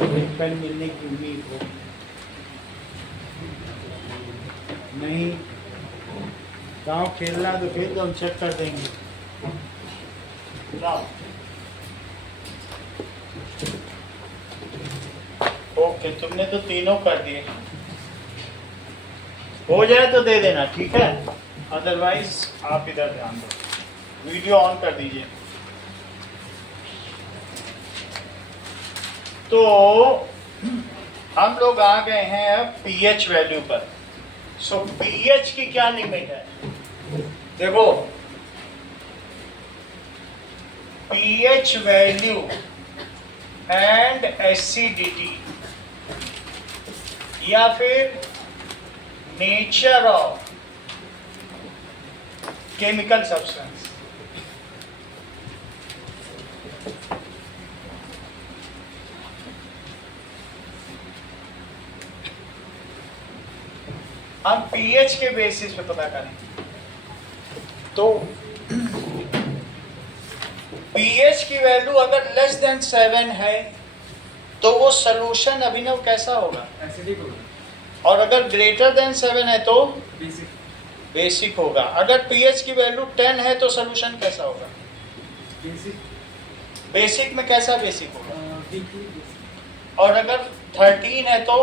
Pen मिलने की उम्मीद हो। नहीं गाँव खेलना तो खेल दो, हम चेक कर देंगे। लाओ। ओके, तुमने तो तीनों कर दिए। हो जाए तो दे देना, ठीक है? अदरवाइज आप इधर ध्यान दो। वीडियो ऑन कर दीजिए। तो हम लोग आ गए हैं अब पीएच वैल्यू पर। सो पीएच की क्या लिमिट है? देखो, पीएच वैल्यू एंड एसिडिटी या फिर नेचर ऑफ केमिकल सब्सटेंस। हम पीएच के बेसिस पे पता करें तो पीएच की वैल्यू अगर लेस देन 7 है तो वो सोल्यूशन अभिनव कैसा होगा? एसिडिक होगा। और अगर ग्रेटर देन 7 है तो बेसिक। बेसिक होगा। अगर पीएच की वैल्यू 10 है तो सोल्यूशन कैसा होगा? बेसिक। बेसिक में कैसा बेसिक होगा? Weekly basic. और अगर 13 है तो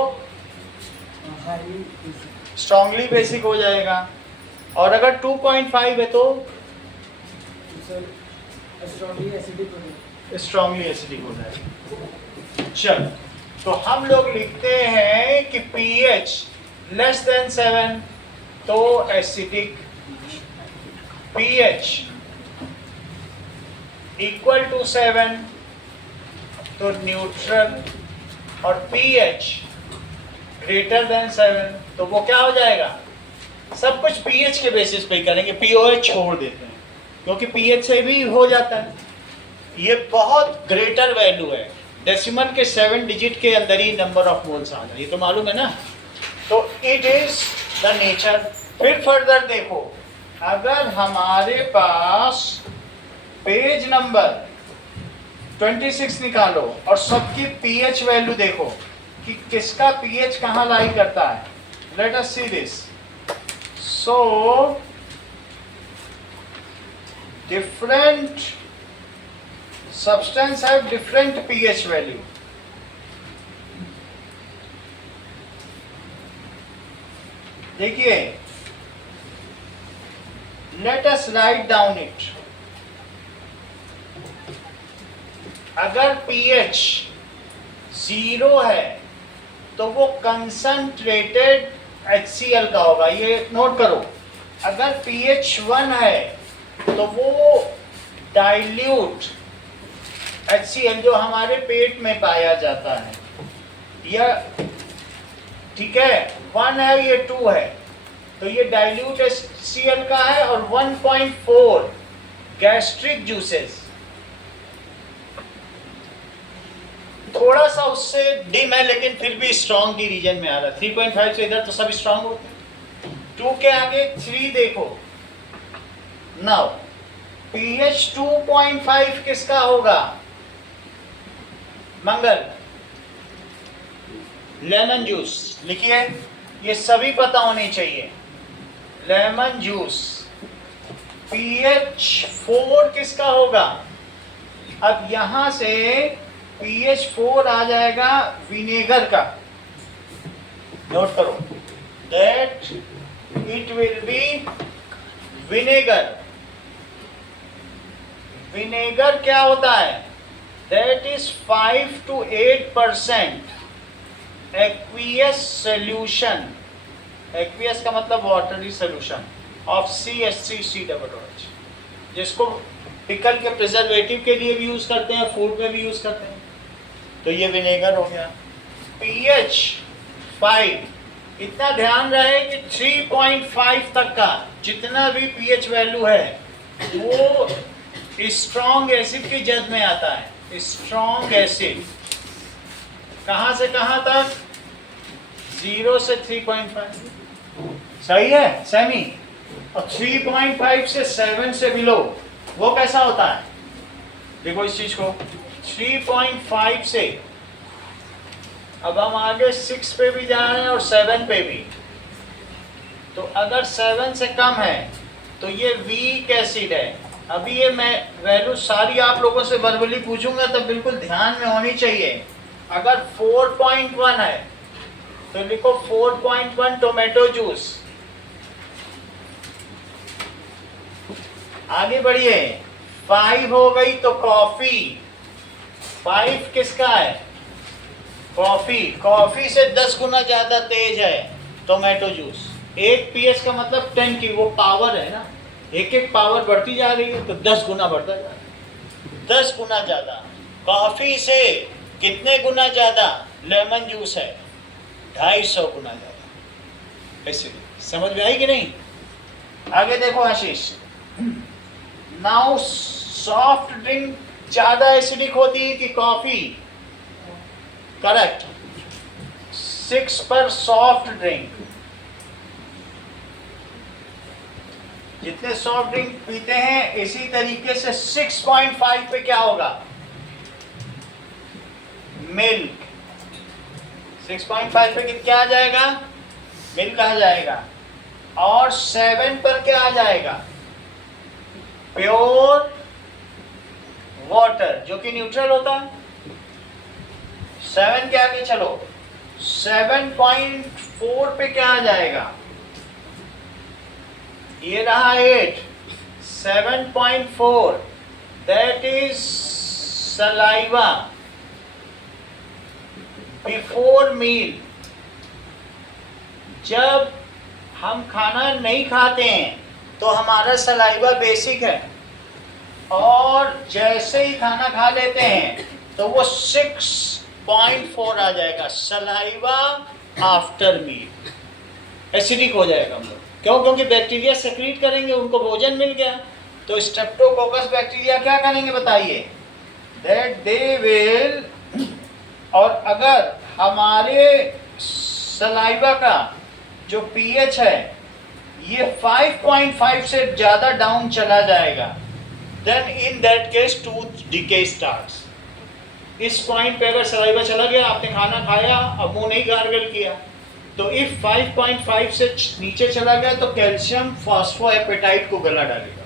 हाईली बेसिक। स्ट्रांगली बेसिक हो जाएगा। और अगर 2.5 है तो सर स्ट्रांगली एसिडिक हो जाएगा। स्ट्रांगली एसिडिक हो जाएगा। चल, तो हम लोग लिखते हैं कि पीएच लेस देन 7 तो एसिडिक, पीएच इक्वल टू 7 तो न्यूट्रल, और पीएच ग्रेटर देन 7 तो वो क्या हो जाएगा? सब कुछ पीएच के बेसिस पे ही करेंगे, पीओएच छोड़ देते हैं क्योंकि पीएच से भी हो जाता है। ये बहुत ग्रेटर वैल्यू है, डेसिमल के 7 डिजिट के अंदर ही नंबर ऑफ मोल्स आ जाए, ये तो मालूम है ना। तो इट इज द नेचर। फिर फर्दर देखो, अगर हमारे पास पेज नंबर 26 निकालो और सबकी पीएच वैल्यू देखो कि किसका पीएच कहाँ लाई करता है। Let us see this. So different substance have different pH value. देखिए, let us write down it. अगर pH 0 है तो वो कंसंट्रेटेड HCl का होगा, ये नोट करो। अगर pH 1 है तो वो डाइल्यूट HCl जो हमारे पेट में पाया जाता है, या ठीक है 1 है, ये 2 है, तो ये डाइल्यूट HCl का है। और 1.4 गैस्ट्रिक जूसेस, थोड़ा सा उससे डिम है लेकिन फिर भी स्ट्रॉन्ग की रीजन में आ रहा है। 3.5 से इधर तो सब स्ट्रॉन्ग होते हैं। 2 के आगे 3 देखो। नाउ pH 2.5 किसका होगा? मंगल, लेमन जूस लिखिए, ये सभी पता होनी चाहिए। लेमन जूस pH 4 किसका होगा? अब यहां से pH 4 आ जाएगा विनेगर का। नोट करो, that it will be vinegar. Vinegar क्या होता है? That is 5 to 8% aqueous solution. Aqueous का मतलब वाटरी सोल्यूशन ऑफ CH3COOH, जिसको पिकल के प्रिजर्वेटिव के लिए भी यूज करते हैं, फूड में भी यूज करते हैं। तो ये विनेगर हो गया। pH 5, इतना ध्यान रहे कि 3.5 तक का जितना भी pH वैल्यू है वो स्ट्रॉन्ग एसिड की जद में आता है। स्ट्रॉन्ग एसिड कहाँ से कहाँ तक? 0 से 3.5। सही है सैमी? और 3.5 से 7 से बिलो वो कैसा होता है? देखो इस चीज को, 3.5 से अब हम आगे 6 पे भी जा रहे हैं और 7 पे भी। तो अगर 7 से कम है तो ये वीक एसिड है। अभी ये मैं वैल्यू सारी आप लोगों से वर्बली पूछूंगा तो बिल्कुल ध्यान में होनी चाहिए। अगर 4.1 है तो लिखो 4.1 टोमेटो जूस। आगे बढ़िए, 5 हो गई तो कॉफी। 5 किसका है? कॉफी। कॉफी से 10 गुना ज्यादा तेज है टोमेटो जूस। 1 pH का मतलब 10 की वो पावर है ना, एक एक पावर बढ़ती जा रही है तो 10 गुना बढ़ता जा रहा है। 10 गुना ज्यादा। कॉफी से कितने गुना ज्यादा लेमन जूस है? 250 गुना ज्यादा। ऐसे समझ में आई कि नहीं? आगे देखो आशीष। नाउ सॉफ्ट ड्रिंक ज्यादा एसिडिक होती है कि कॉफी? करेक्ट। 6 पर सॉफ्ट ड्रिंक, जितने सॉफ्ट ड्रिंक पीते हैं इसी तरीके से 6.5 पे क्या होगा? मिल्क। 6.5 पे क्या आ जाएगा? मिल्क आ जाएगा। और 7 पर क्या आ जाएगा? प्योर वाटर, जो कि न्यूट्रल होता है। 7 के आगे चलो, 7.4 पे क्या आ जाएगा? ये रहा 8। 7.4 that is saliva before meal. जब हम खाना नहीं खाते हैं तो हमारा सलाइवा बेसिक है, और जैसे ही खाना खा लेते हैं तो वो 6.4 आ जाएगा, सलाइवा आफ्टर मील। एसिडिक हो जाएगा हम लोग। क्यों? क्योंकि बैक्टीरिया सेक्रीट करेंगे, उनको भोजन मिल गया। तो स्ट्रेप्टोकोकस बैक्टीरिया क्या करेंगे बताइए? दैट दे विल, और अगर हमारे सलाइवा का जो पीएच है ये 5.5 से ज्यादा डाउन चला जाएगा, then in that case tooth decay starts. इस पॉइंट पे अगर सलाइवा चला गया, आपने खाना खाया अब मुंह नहीं गार्गल किया, तो इफ 5.5 से नीचे चला गया तो कैल्शियम फॉस्फोएपेटाइट को गला डालेगा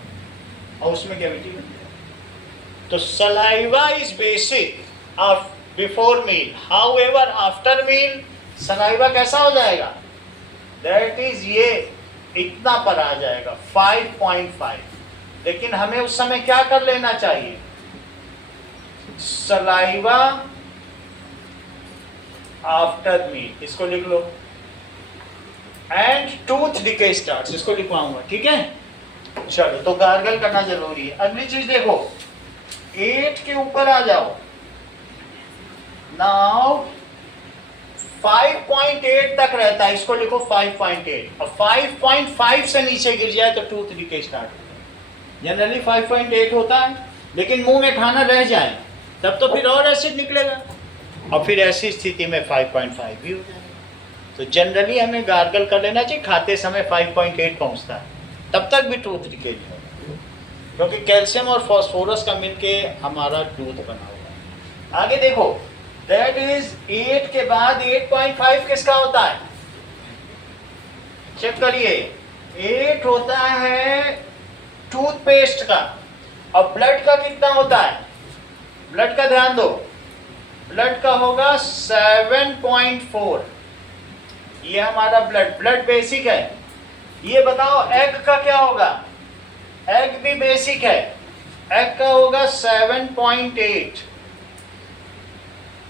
और उसमें कैविटी बन जाएगा। तो saliva is basic of before meal, however after meal saliva कैसा हो जाएगा? दैट इज ये इतना पर आ जाएगा 5.5। लेकिन हमें उस समय क्या कर लेना चाहिए? सलाइवा आफ्टर मील, इसको लिख लो। एंड टूथ डिके स्टार्ट्स, इसको लिखवाऊंगा, ठीक है? चलो, तो गार्गल करना जरूरी है। अगली चीज देखो, 8 के ऊपर आ जाओ। नाउ 5.8 तक रहता है, इसको लिखो 5.8। और 5.5 से नीचे गिर जाए तो टूथ डिके स्टार्ट होता है। जनरली 5.8 होता है, लेकिन मुंह में खाना रह जाए तब तो फिर और एसिड निकलेगा, और फिर ऐसी स्थिति में 5.5 भी हो जाएगा। तो जनरली हमें गार्गल कर लेना चाहिए, खाते समय 5.8 पहुंचता है, तब तक भी टूथ डिके नहीं होगा, क्योंकि कैल्शियम और फास्फोरस का मिलके हमारा टूथ बना हुआ है। आगे देखो, दैट इज 8 के बाद 8.5 किसका होता है? चेक करिए, 8 होता है टूथपेस्ट का। और ब्लड का कितना होता है? ब्लड का ध्यान दो, ब्लड का होगा 7.4। ये हमारा ब्लड बेसिक है। ये बताओ एग का क्या होगा? एग भी बेसिक है, एग का होगा 7.8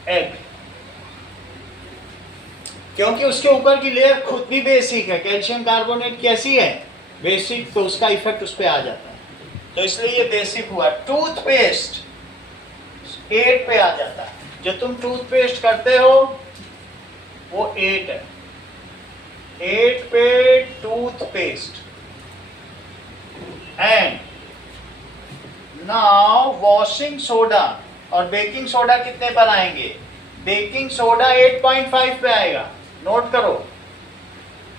एग, क्योंकि उसके ऊपर की लेयर खुद भी बेसिक है। कैल्शियम कार्बोनेट कैसी है? बेसिक, तो उसका इफेक्ट उस पर आ जाता है, तो इसलिए ये बेसिक हुआ। टूथपेस्ट 8 पे आ जाता है, जो तुम टूथपेस्ट करते हो वो 8 है। 8 पे toothpaste. And now washing soda और बेकिंग सोडा कितने पर आएंगे? बेकिंग सोडा 8.5 पे आएगा, नोट करो।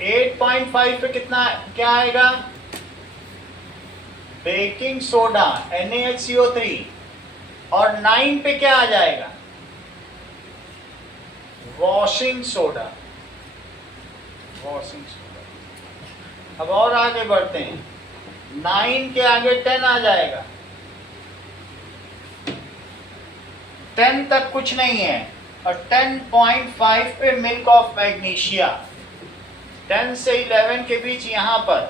8.5 पे कितना क्या आएगा? Baking soda NaHCO3। और 9 पे क्या आ जाएगा? Washing soda, washing soda. अब और आगे बढ़ते हैं, 9 के आगे 10 आ जाएगा, 10 तक कुछ नहीं है, और 10.5 पे मिल्क ऑफ मैग्नीशिया, 10 से 11 के बीच यहां पर,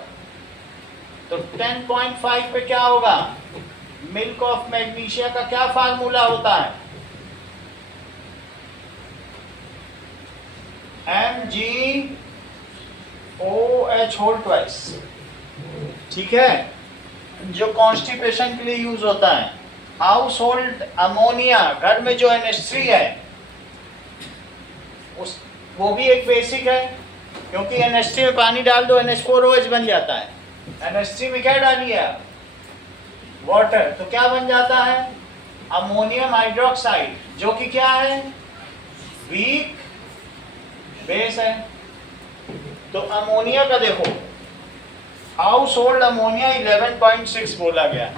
तो 10.5 पे क्या होगा, मिल्क ऑफ मैग्नीशिया का क्या फार्मूला होता है, MgOH होल ट्वाइस, ठीक है, जो कॉन्स्टिपेशन के लिए यूज होता है। हाउस होल्ड अमोनिया, घर में जो NH3 है उस वो भी एक बेसिक है, क्योंकि NH3 में पानी डाल दो NH4OH बन जाता है। NH3 में क्या डालिए, वाटर, तो क्या बन जाता है, अमोनियम हाइड्रोक्साइड, जो कि क्या है, वीक बेस है। तो अमोनिया का देखो, हाउस होल्ड अमोनिया 11.6 बोला गया,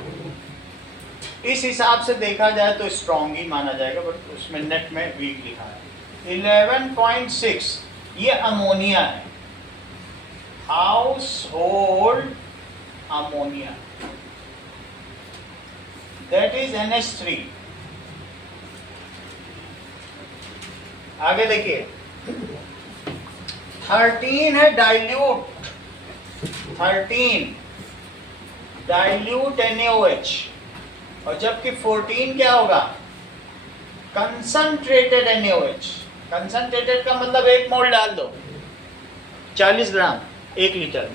इस हिसाब से देखा जाए तो स्ट्रॉन्ग ही माना जाएगा, बट उसमें नेट में वीक लिखा है। 11.6 ये अमोनिया है, house hold ammonia, that is NH3। आगे देखिए, 13 है डाइल्यूट, 13 डाइल्यूट NaOH, और जबकि 14 क्या होगा, कंसंट्रेटेड NaOH। कंसंट्रेटेड का मतलब 1 मोल डाल दो, 40 ग्राम 1 लीटर,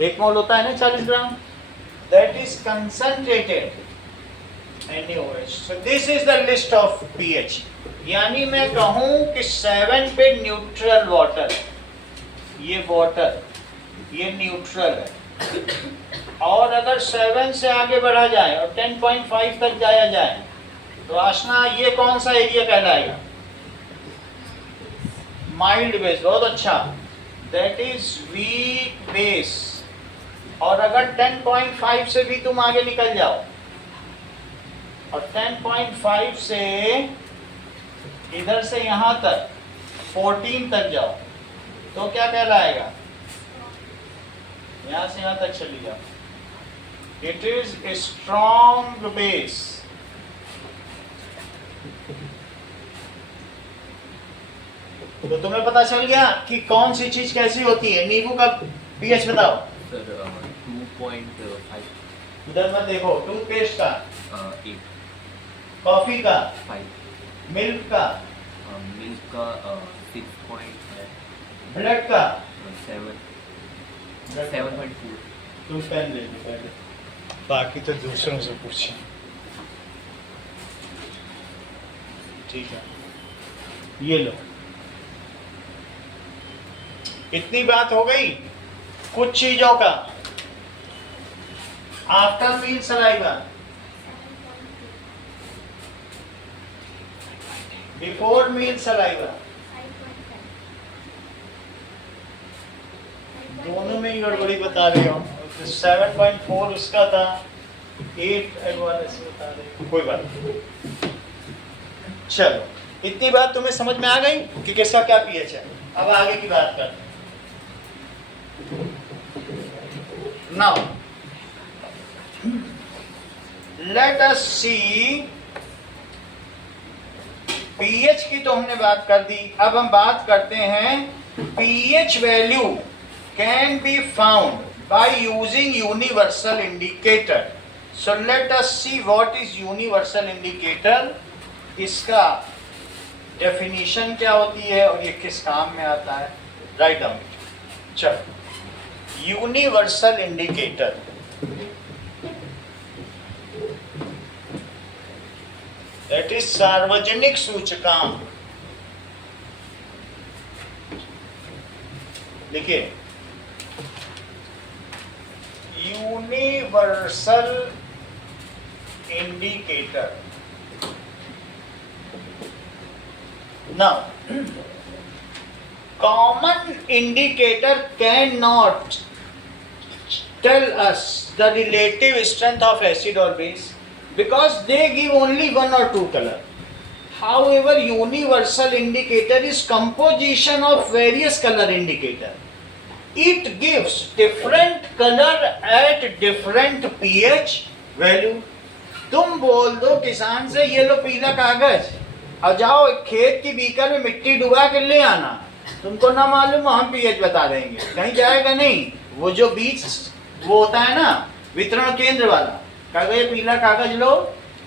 1 मोल होता है ना 40 gram, that is concentrated NaOH। So this is the list of pH। यानी मैं कहूं कि 7 पे न्यूट्रल वाटर, ये वाटर ये न्यूट्रल है, और अगर 7 से आगे बढ़ा जाए और 10.5 तक जाया जाए तो आशना ये कौन सा एरिया कहलाएगा, माइल्ड बेस, बहुत अच्छा, दैट इज वीक बेस। और अगर 10.5 से भी तुम आगे निकल जाओ और 10.5 से इधर से यहां तक 14 तक जाओ तो क्या कहलाएगा, यहां से यहां तक चली जाओ, it is a strong base. तो तुम्हें पता चल गया कि कौन सी चीज कैसी होती है। नींबू का pH बताओ सर 2.5 इधर मत देखो, टूथपेस्ट का, 8 कॉफी का, 5 मिल्क का, मिल्क का 6.5 ब्लड का 7.4 तू पेन ले लो पहले, बाकी तो दूसरों से पूछे, ठीक है, ये लो। इतनी बात हो गई कुछ चीजों का। After meal saliva, before meal saliva, दोनों में ही गड़बड़ी बता रही हो। 7.4 उसका था, 8 वाले से बता रहे हो, कोई बात नहीं। चलो, इतनी बात तुम्हें समझ में आ गई कि किसका क्या pH है। अब आगे की बात करते हैं। नाउ लेट अस सी, pH की तो हमने बात कर दी, अब हम बात करते हैं pH value can be found by using universal indicator. So let us see what is universal indicator, इसका डेफिनेशन क्या होती है और ये किस काम में आता है, राइट डाउन। चलो, यूनिवर्सल इंडिकेटर, दैट इज सार्वजनिक सूचकांक। देखिए, universal indicator. Now, common indicator cannot tell us the relative strength of acid or base because they give only one or two color. however universal indicator is composition of various color indicator. It gives different color at different pH value. तुम बोल दो किसान से ये लो पीला कागज और जाओ खेत की बीकर में मिट्टी डुबा के ले आना, तुमको ना मालूम हम पीएच बता देंगे, कहीं जाएगा नहीं। वो जो बीज वो होता है ना वितरण केंद्र वाला, कहा ये पीला कागज लो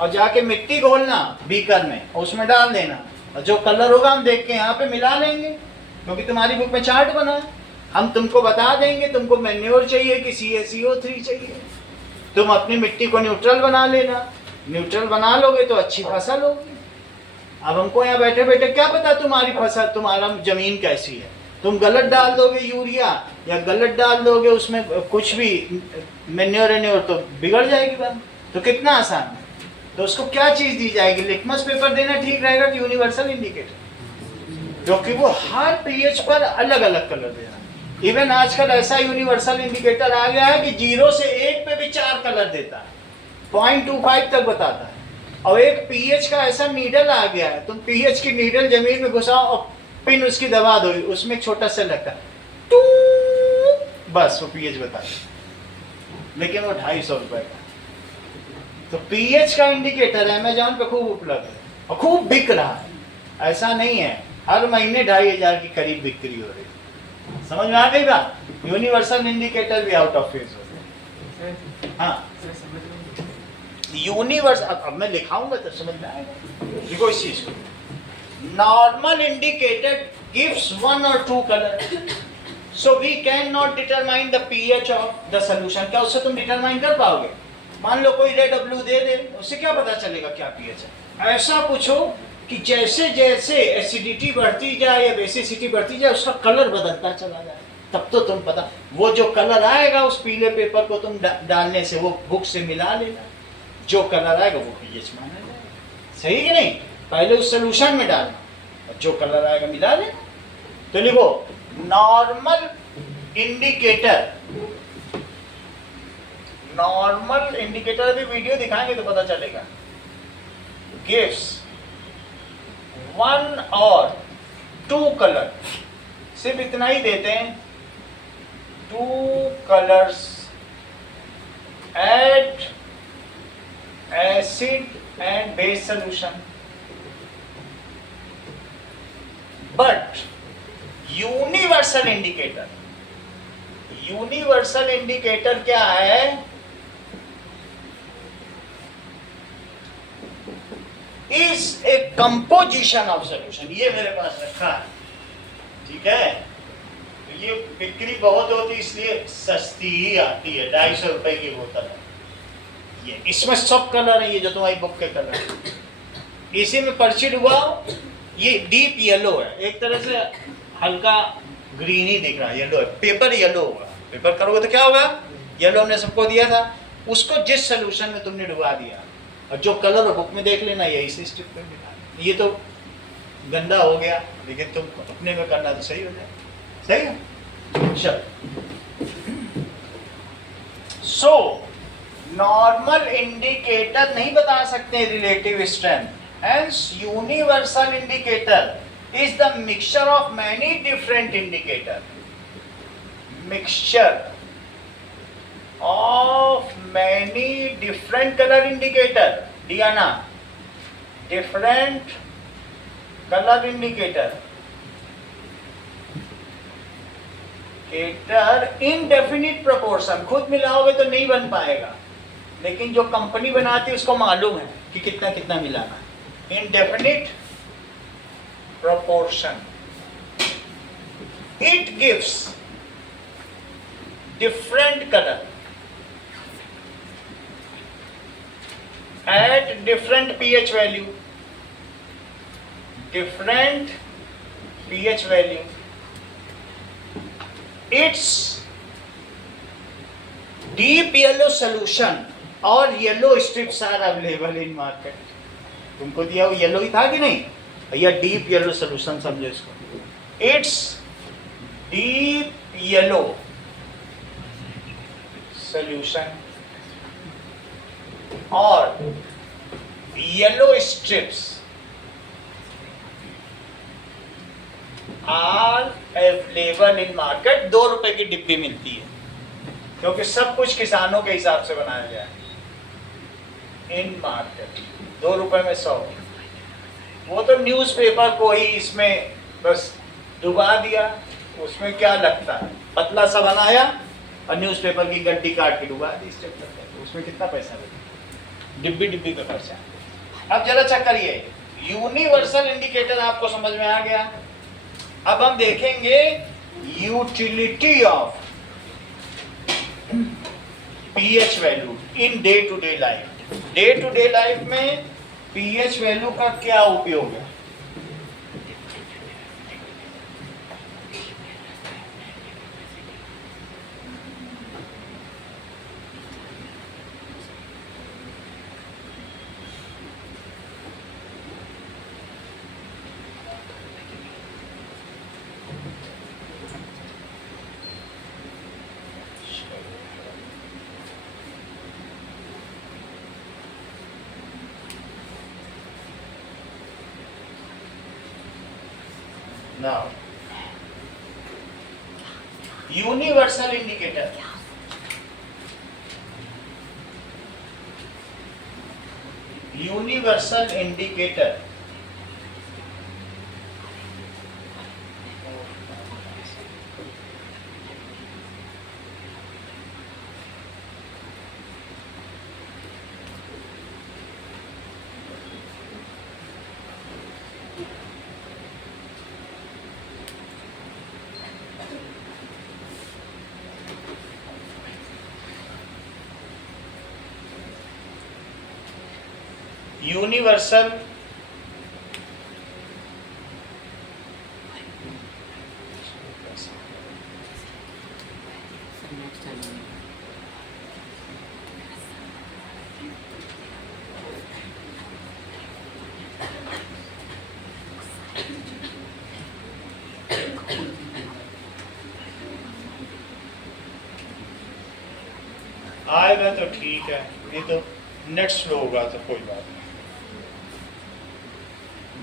और जाके मिट्टी घोलना बीकर में और उसमें डाल देना, और जो कलर होगा हम देख के यहाँ पे मिला लेंगे, क्योंकि तुम्हारी बुक में चार्ट बना है। हम तुमको बता देंगे तुमको मैन्योर चाहिए कि CaCO3 चाहिए, तुम अपनी मिट्टी को न्यूट्रल बना लेना, न्यूट्रल बना लोगे तो अच्छी फसल होगी। अब हमको यहाँ बैठे बैठे क्या पता तुम्हारी फसल, तुम्हारा जमीन कैसी है, तुम गलत डाल दोगे यूरिया या गलत डाल दोगे उसमें कुछ भी मैन्योर एन्योर तो बिगड़ जाएगी बात। तो कितना आसान है। तो उसको क्या चीज दी जाएगी, लिटमस पेपर देना ठीक रहेगा कि यूनिवर्सल इंडिकेटर, क्योंकि वो हर पीएच पर अलग अलग कलर दे रहा है। इवन आजकल ऐसा यूनिवर्सल इंडिकेटर आ गया है कि 0 से 1 पे भी 4 कलर देता है, 0.25 तक बताता है। और एक पीएच का ऐसा नीडल आ गया है, तुम पीएच की नीडल जमीन में घुसाओ और पिन उसकी दबा दो, उसमें छोटा सा लगता है टू, बस वो पीएच बता दे, लेकिन वो 250 रुपए का। तो पीएच का इंडिकेटर अमेज़न पे खूब उपलब्ध है और खूब बिक रहा है, ऐसा नहीं है, हर महीने 2500 की करीब बिक्री हो रही है। समझ में आ गई बात। यूनिवर्सल इंडिकेटर भी आउट ऑफ फेज होते हैं। हाँ यूनिवर्स, अब मैं लिखाऊंगा तो समझ में आएगा। देखो इस चीज को, normal indicator gives 1 or 2 colour, so we can not determine the pH of the solution. क्या उससे तुम डिटरमाइन कर पाओगे? मान लो कोई रेड ब्लू दे दे, उससे क्या पता चलेगा क्या पीएच है? ऐसा पूछो कि जैसे जैसे एसिडिटी बढ़ती जाए या बेसिसिटी बढ़ती जाए उसका कलर बदलता चला जाए, तब तो तुम पता, वो जो कलर आएगा उस पीले पेपर को तुम डालने से वो बुक से मिला लेना, जो कलर आएगा वो पीएच माना जाएगा। सही कि नहीं? पहले उस सोल्यूशन में डालना और जो कलर आएगा मिला लेना। तो लिखो नॉर्मल इंडिकेटर, नॉर्मल इंडिकेटर अभी वीडियो दिखाएंगे तो पता चलेगा, गिव्स 1 or 2 कलर, सिर्फ इतना ही देते हैं, 2 colours at acid and base solution, but universal indicator, universal indicator क्या है? Is a composition of solution. ये मेरे पास रखा है, ठीक है। तो ये बिक्री बहुत होती इसलिए सस्ती ही आती है, 250 रुपए की बोतल है ये। इसमें सब कलर है, ये जो तुम्हारी बुक के कलर है, इसी में पर्ची डुबाओ। ये डीप येलो है, एक तरह से हल्का ग्रीन ही दिख रहा है, येलो है, पेपर येलो होगा। पेपर करोगे तो क्या होगा? येलो हमने सबको दिया था, उसको जिस सोल्यूशन में तुमने डुबा दिया, और जो कलर बुक में देख लेना, ये इसी स्ट्रिप पे दिखा। ये तो गंदा हो गया, लेकिन तुम अपने में करना तो सही हो जाए। सही है। चलो, सो नॉर्मल इंडिकेटर नहीं बता सकते relative strength, hence universal indicator is the mixture of many different indicator, mixture of many different color indicator, Diana, different color indicator, in definite proportion। खुद मिलाओगे तो नहीं बन पाएगा, लेकिन जो कंपनी बनाती है उसको मालूम है कि कितना कितना मिलाना है। in definite proportion, it gives different color at different pH value, different pH value, its deep yellow solution और yellow strips are available in market। तुमको दिया वो येलो ही था कि नहीं? या डीप येलो सोल्यूशन समझो इसको। इट्स डीप येलो सोल्यूशन और yellow strips are available in market, 2 रुपए की डिब्बी मिलती है, क्योंकि सब कुछ किसानों के हिसाब से बनाया गया है। इन मार्केट 2 रुपए में 100। वो तो न्यूज़पेपर को ही इसमें बस डुबा दिया, उसमें क्या लगता है, पतला सा बनाया और न्यूज़पेपर की गड्डी काट के डुबा दी स्टेपलर पे, तो उसमें कितना पैसा लगेगा, डिब्बी डिब्बी का खर्चा। अब जरा चेक करिए, यूनिवर्सल इंडिकेटर आपको समझ में आ गया। अब हम देखेंगे utility of pH value in day to day life. Day to day life में पीएच वैल्यू का क्या उपयोग है। Now, universal indicator. Universal indicator universal आएगा तो ठीक है, नहीं तो नेट स्लो होगा तो कोई बात नहीं,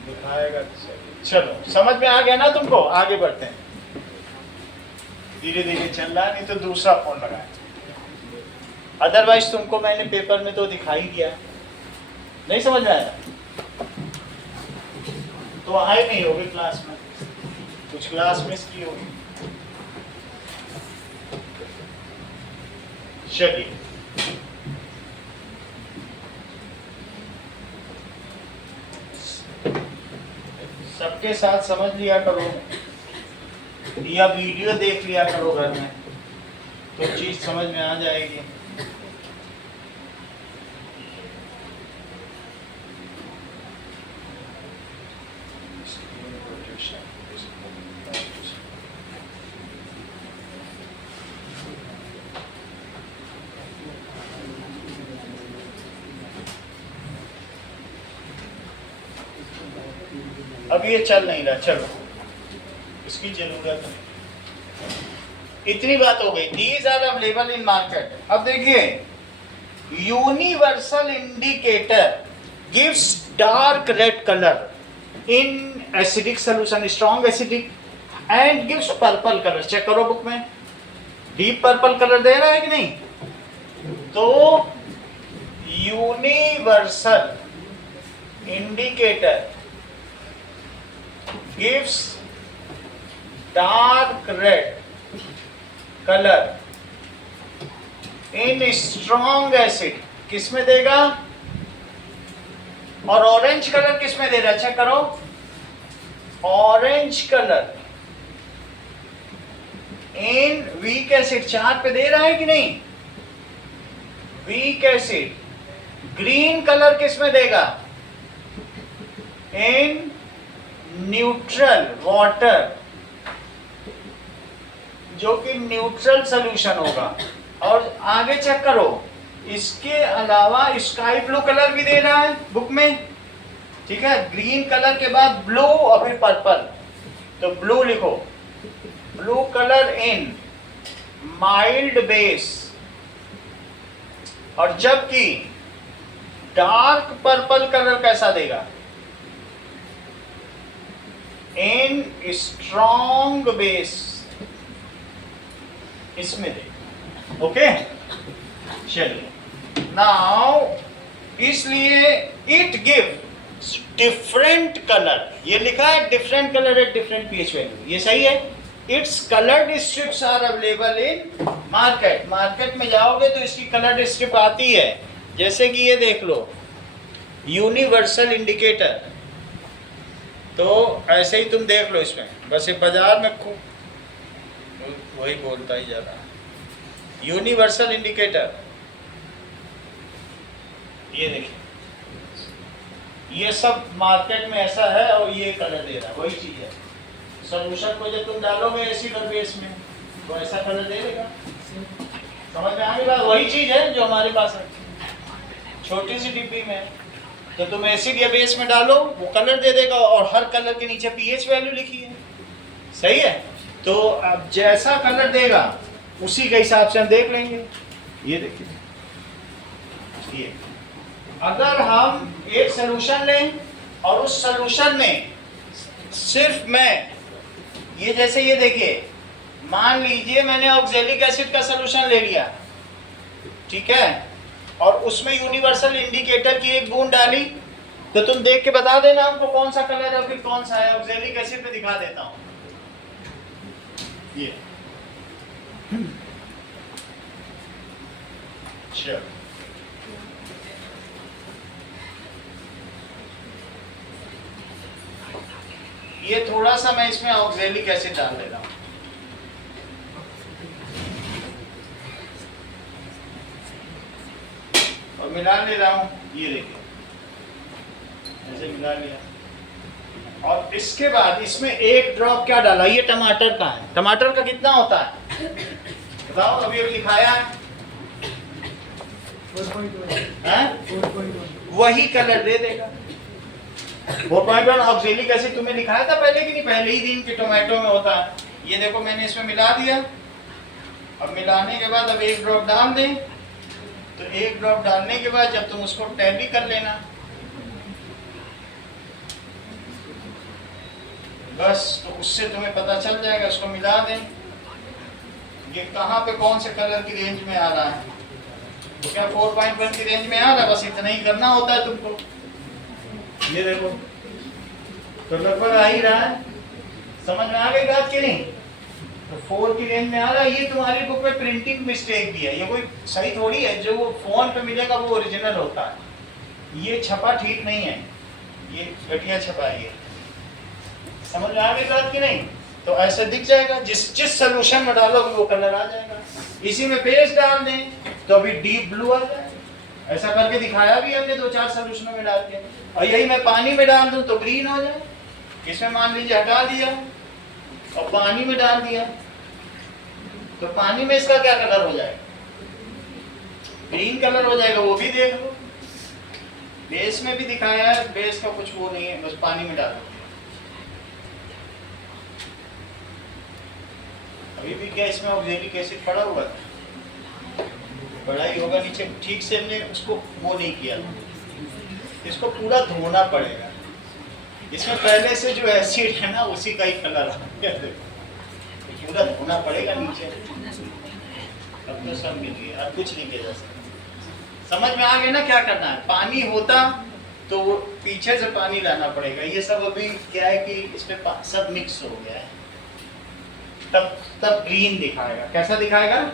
दिखाएगा तो सही। चलो समझ में आ गया ना तुमको, आगे बढ़ते हैं। धीरे धीरे चल रहा है, नहीं तो दूसरा फोन लगाए। अदरवाइज तुमको मैंने पेपर में तो दिखाई दिया, नहीं समझ में आया तो आए नहीं होगे क्लास में, कुछ क्लास मिस की होगी। चलिए सबके साथ समझ लिया करो या वीडियो देख लिया करो घर में, तो चीज समझ में आ जाएगी। अब ये चल नहीं रहा, चलो इसकी जरूरत नहीं। इतनी बात हो गई, these are available in market. अब देखिए, universal indicator gives dark red colour in acidic solution, strong acidic, and gives purple colour. Check करो बुक में, डीप पर्पल कलर दे रहा है कि नहीं। तो universal indicator gives dark red color in strong acid, किस में देगा, और ऑरेंज कलर किस में दे रहा है, चेक करो। ऑरेंज कलर इन वीक एसिड, चार्ट पे दे रहा है कि नहीं, वीक एसिड। ग्रीन कलर किस में देगा, इन न्यूट्रल वाटर, जो कि न्यूट्रल सॉल्यूशन होगा। और आगे चेक करो, इसके अलावा स्काई ब्लू कलर भी दे रहा है बुक में, ठीक है। ग्रीन कलर के बाद ब्लू और फिर पर्पल, तो ब्लू लिखो, ब्लू कलर इन माइल्ड बेस। और जबकि डार्क पर्पल कलर कैसा देगा, इन स्ट्रॉन्ग बेस इसमें दे। ओके, चलिए नाउ इसलिए इट गिव डिफरेंट कलर, ये लिखा है different colour at different pH value, ये सही है। It's coloured strips are available in market, market में जाओगे तो इसकी कलर्ड स्ट्रिप आती है, जैसे कि ये देख लो यूनिवर्सल इंडिकेटर, तो ऐसे ही तुम देख लो इसमें, बस ये बाजार में खूब वही बोलता ही जा रहा है। यूनिवर्सल इंडिकेटर ये देखिए, ये सब मार्केट में ऐसा है और ये कलर दे रहा है, वही चीज है। सोल्यूशन को जब तुम डालोगे एसिड और बेस में तो ऐसा कलर दे देगा, समझ में आ गई बात? वही चीज है जो हमारे पास है छोटी सी डिब्बी में, तो तुम एसिड या बेस में डालो वो कलर दे देगा, और हर कलर के नीचे पीएच वैल्यू लिखी है, सही है। तो अब जैसा कलर देगा उसी के हिसाब से हम देख लेंगे। ये देखिए, ये अगर हम एक सलूशन लें और उस सलूशन में सिर्फ मैं ये, जैसे ये देखिए, मान लीजिए मैंने ऑक्जेलिक एसिड का सलूशन ले लिया, ठीक है, और उसमें यूनिवर्सल इंडिकेटर की एक बूंद डाली, तो तुम देख के बता देना हमको कौन सा कलर है फिर कौन सा है। ऑक्जेलिक एसिड पे दिखा देता हूं, ये चलो ये थोड़ा सा मैं इसमें ऑक्जेलिक एसिड डाल दे रहा हूं, और मिला ले रहा हूं, ये देखिए ऐसे मिला लिया। और इसके बाद इसमें एक ड्रॉप क्या डाला, ये टमाटर का है, टमाटर का कितना होता है बताओ, अभी लिखाया है 4.1 वही कलर दे देगा। 4.1 ऑक्जेलिक एसिड तुम्हें लिखाया था पहले कि नहीं, पहले ही दिन के टोमेटो में होता है। ये देखो मैंने इसमें मिला दिया, अब मिलाने के बाद अब एक ड्रॉप डाल दें, तो एक ड्रॉप डालने के बाद जब तुम उसको टैली कर लेना, बस तो उससे तुम्हें पता चल जाएगा। इसको मिला दें, ये कहाँ पे कौन से कलर की रेंज में आ रहा है, तो क्या 4.1 की रेंज में आ रहा है, बस इतना ही करना होता है तुमको। ये देखो तो लगभग आ ही रहा है, समझ में आ गई बात कि नहीं? तो 4 की रेंज में आ रहा है। ये तुम्हारी बुक में प्रिंटिंग मिस्टेक भी है, ये कोई सही थोड़ी है, जो वो फोन पे मिलेगा वो ओरिजिनल होता है, ये छपा ठीक नहीं है, ये घटिया छपा है। समझ में आ गई बात कि नहीं? तो ऐसे दिख जाएगा, जिस सोल्यूशन में डालोगे वो कलर आ जाएगा। इसी में बेस डाल दें तो अभी डीप ब्लू आ जाएगा, ऐसा करके दिखाया भी हमने 2-4 सोल्यूशनों में डाल के। और यही मैं पानी में डाल दूं तो ग्रीन हो जाए, इसमें मान लीजिए हटा दिया और पानी में डाल दिया, तो पानी में इसका क्या कलर हो जाएगा, ग्रीन कलर हो जाएगा, वो भी देख लो। बेस में भी दिखाया है, बेस का कुछ वो नहीं है, बस पानी में डालो। अभी भी क्या इसमें ऑक्जेलिक एसिड पड़ा हुआ है, पड़ा ही होगा नीचे, ठीक से हमने उसको वो नहीं किया, इसको पूरा धोना पड़ेगा। इसमें पहले से जो एसिड है ना उसी का ही कलर है, पूरा धोना पड़ेगा नीचे। अब तो सब मिल गया, अब कुछ नहीं किया जा सकता। समझ में आ गया ना क्या करना है? पानी होता तो वो पीछे से पानी लाना पड़ेगा, ये सब अभी क्या है कि इसमें सब मिक्स हो गया है, तब ग्रीन दिखाएगा। कैसा दिखाएगा?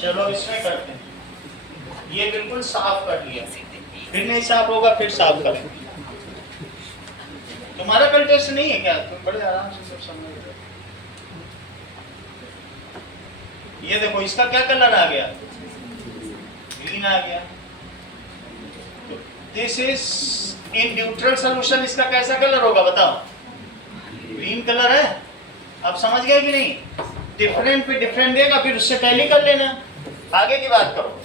चलो इसमें करते हैं, ये बिल्कुल साफ कर लिया, फिर नहीं साफ होगा फिर साफ करेंगे। तुम्हारा कल टेस्ट नहीं है क्या? तुम बड़े आराम से सब समझ रहे। ये देखो इसका क्या कलर आ गया, ग्रीन आ गया। This is in neutral solution, इसका कैसा कलर होगा बताओ? ग्रीन कलर है। अब समझ गए कि नहीं? डिफरेंट पे डिफरेंट देगा, फिर उससे टैली कर लेना, आगे की बात करो।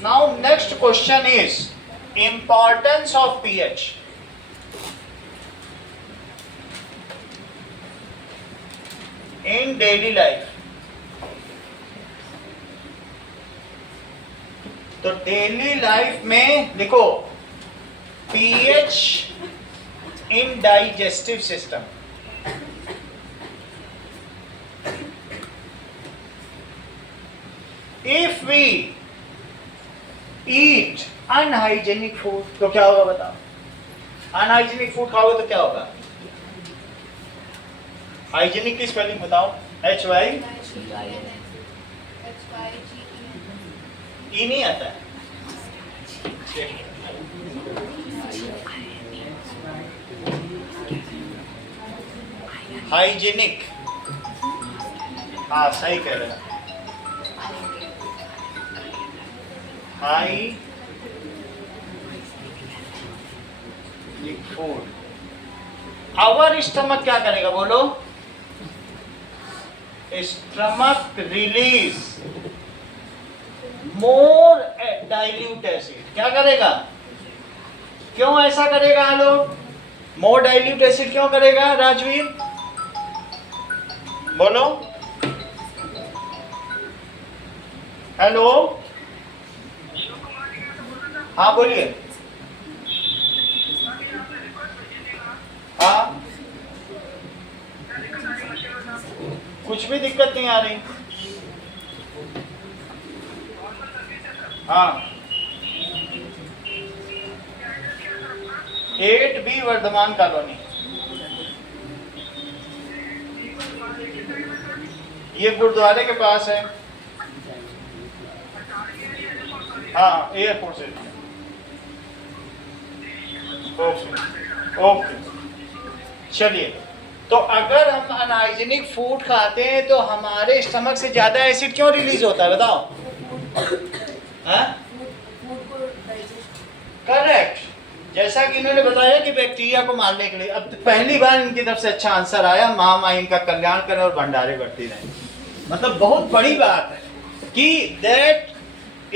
Now next question is importance of pH. In daily life. तो डेली लाइफ में लिखो pH in digestive system. If we eat unhygienic food तो क्या होगा बताओ? अनहाइजेनिक फूड खाओगे तो क्या होगा? हाइजेनिक की स्पेलिंग बताओ। HY ई नहीं आता है। हाइजेनिक, हाँ सही कह रहे हैं। Hygienic food. आवर स्टमक क्या करेगा बोलो? Stomach release more dilute acid. क्या करेगा? क्यों ऐसा करेगा लोग? मोर डाइल्यूट एसिड क्यों करेगा राजवीर? बोलो। हेलो, हाँ बोलिए। हाँ, कुछ भी दिक्कत नहीं आ रही। हाँ, 8B वर्धमान कॉलोनी, ये गुरुद्वारे के पास है। हाँ, एयरपोर्ट से। ओके ओके, चलिए। तो अगर हम अनहाइजीनिक फूड खाते हैं तो हमारे स्टमक से ज्यादा एसिड क्यों रिलीज होता है बताओ? करेक्ट। जैसा कि इन्होंने बताया कि बैक्टीरिया को मारने के लिए। अब पहली बार इनकी तरफ से अच्छा आंसर आया, महामाई इनका कल्याण करें और भंडारे बढ़ती रहे। मतलब बहुत बड़ी बात है कि that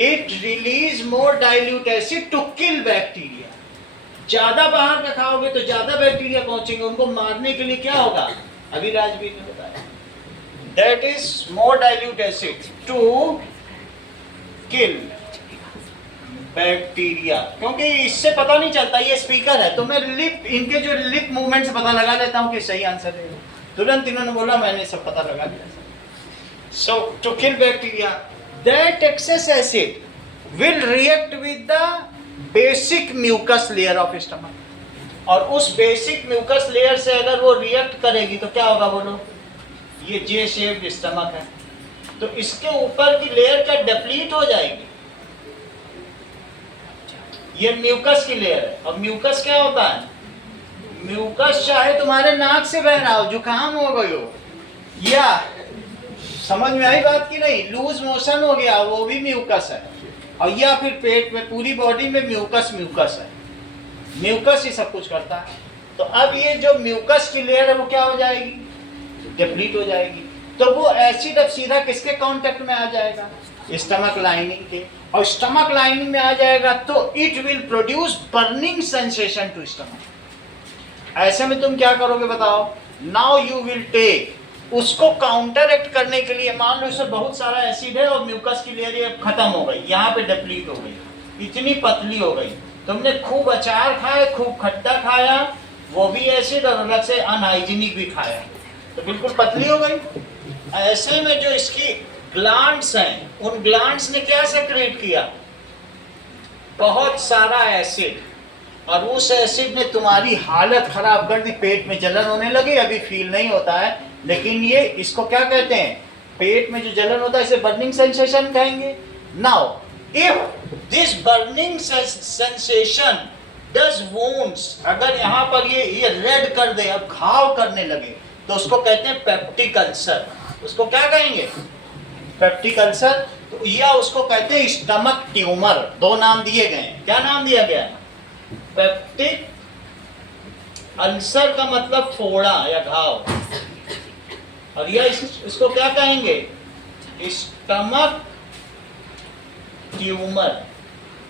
it release more dilute acid to kill bacteria. ज्यादा बाहर का खाओगे तो ज्यादा बैक्टीरिया पहुंचेंगे, उनको मारने के लिए क्या होगा? अभी राजवीर ने बताया, that is more dilute acid to kill bacteria. क्योंकि इससे पता नहीं चलता, ये स्पीकर है तो मैं लिप, इनके जो लिप मूवमेंट से पता लगा लेता हूँ कि सही आंसर है। तुरंत इन्होंने बोला, मैंने सब पता लगा लिया। So to kill bacteria, that excess acid will react with the basic mucus layer of stomach. और उस बेसिक म्यूकस लेयर से अगर वो रिएक्ट करेगी तो क्या होगा बोलो? ये जे शेप्ड स्टमक है तो इसके ऊपर की लेयर क्या डिप्लीट हो जाएगी? ये म्यूकस की लेयर है। अब म्यूकस क्या होता है? म्यूकस चाहे तुम्हारे नाक से बह रहा हो, जुकाम हो गई हो, या समझ में आई बात की नहीं, लूज मोशन हो गया, वो भी म्यूकस है। और या फिर पेट में, पूरी बॉडी में म्यूकस म्यूकस है। म्यूकस ही सब कुछ करता है। तो अब ये जो म्यूकस की लेयर है वो क्या हो जाएगी? डिप्लीट हो जाएगी। तो वो एसिड अब सीधा किसके कांटेक्ट में आ जाएगा? स्टमक लाइनिंग के। और स्टमक लाइनिंग में आ जाएगा तो it will produce burning sensation to stomach. ऐसे में तुम क्या करोगे बताओ? नाउ यू विल टेक, उसको काउंटर एक्ट करने के लिए, मान लो इसमें बहुत सारा एसिड है और म्यूकस की लेयर ये खत्म हो गई, यहाँ पे डिप्लीट हो गई, इतनी पतली हो गई। तुमने खूब अचार खाया, खूब खट्टा खाया, वो भी एसिड, और अलग से अनहाइजीनिक भी खाया, तो बिल्कुल पतली हो गई। ऐसे में जो इसकी ग्लैंड्स हैं, उन ग्लैंड्स ने क्या सेक्रेट किया? बहुत सारा एसिड, और उस एसिड ने तुम्हारी हालत खराब कर दी। पेट में जलन होने लगी, अभी फील नहीं होता है, लेकिन ये इसको क्या कहते हैं? पेट में जो जलन होता है इसे बर्निंग सेंसेशन कहेंगे। Now if this burning sensation does wounds, अगर यहाँ पर ये रेड कर दे, अब घाव करने लगे, तो उसको कहते हैं पेप्टिक अल्सर। उसको क्या कहेंगे? Peptic ulcer. तो या उसको कहते हैं स्टमक ट्यूमर। दो नाम दिए गए हैं। क्या नाम दिया गया? पेप्टिक अल्सर का मतलब फोड़ा या घाव, और यह इसको क्या कहेंगे? Stomach tumour.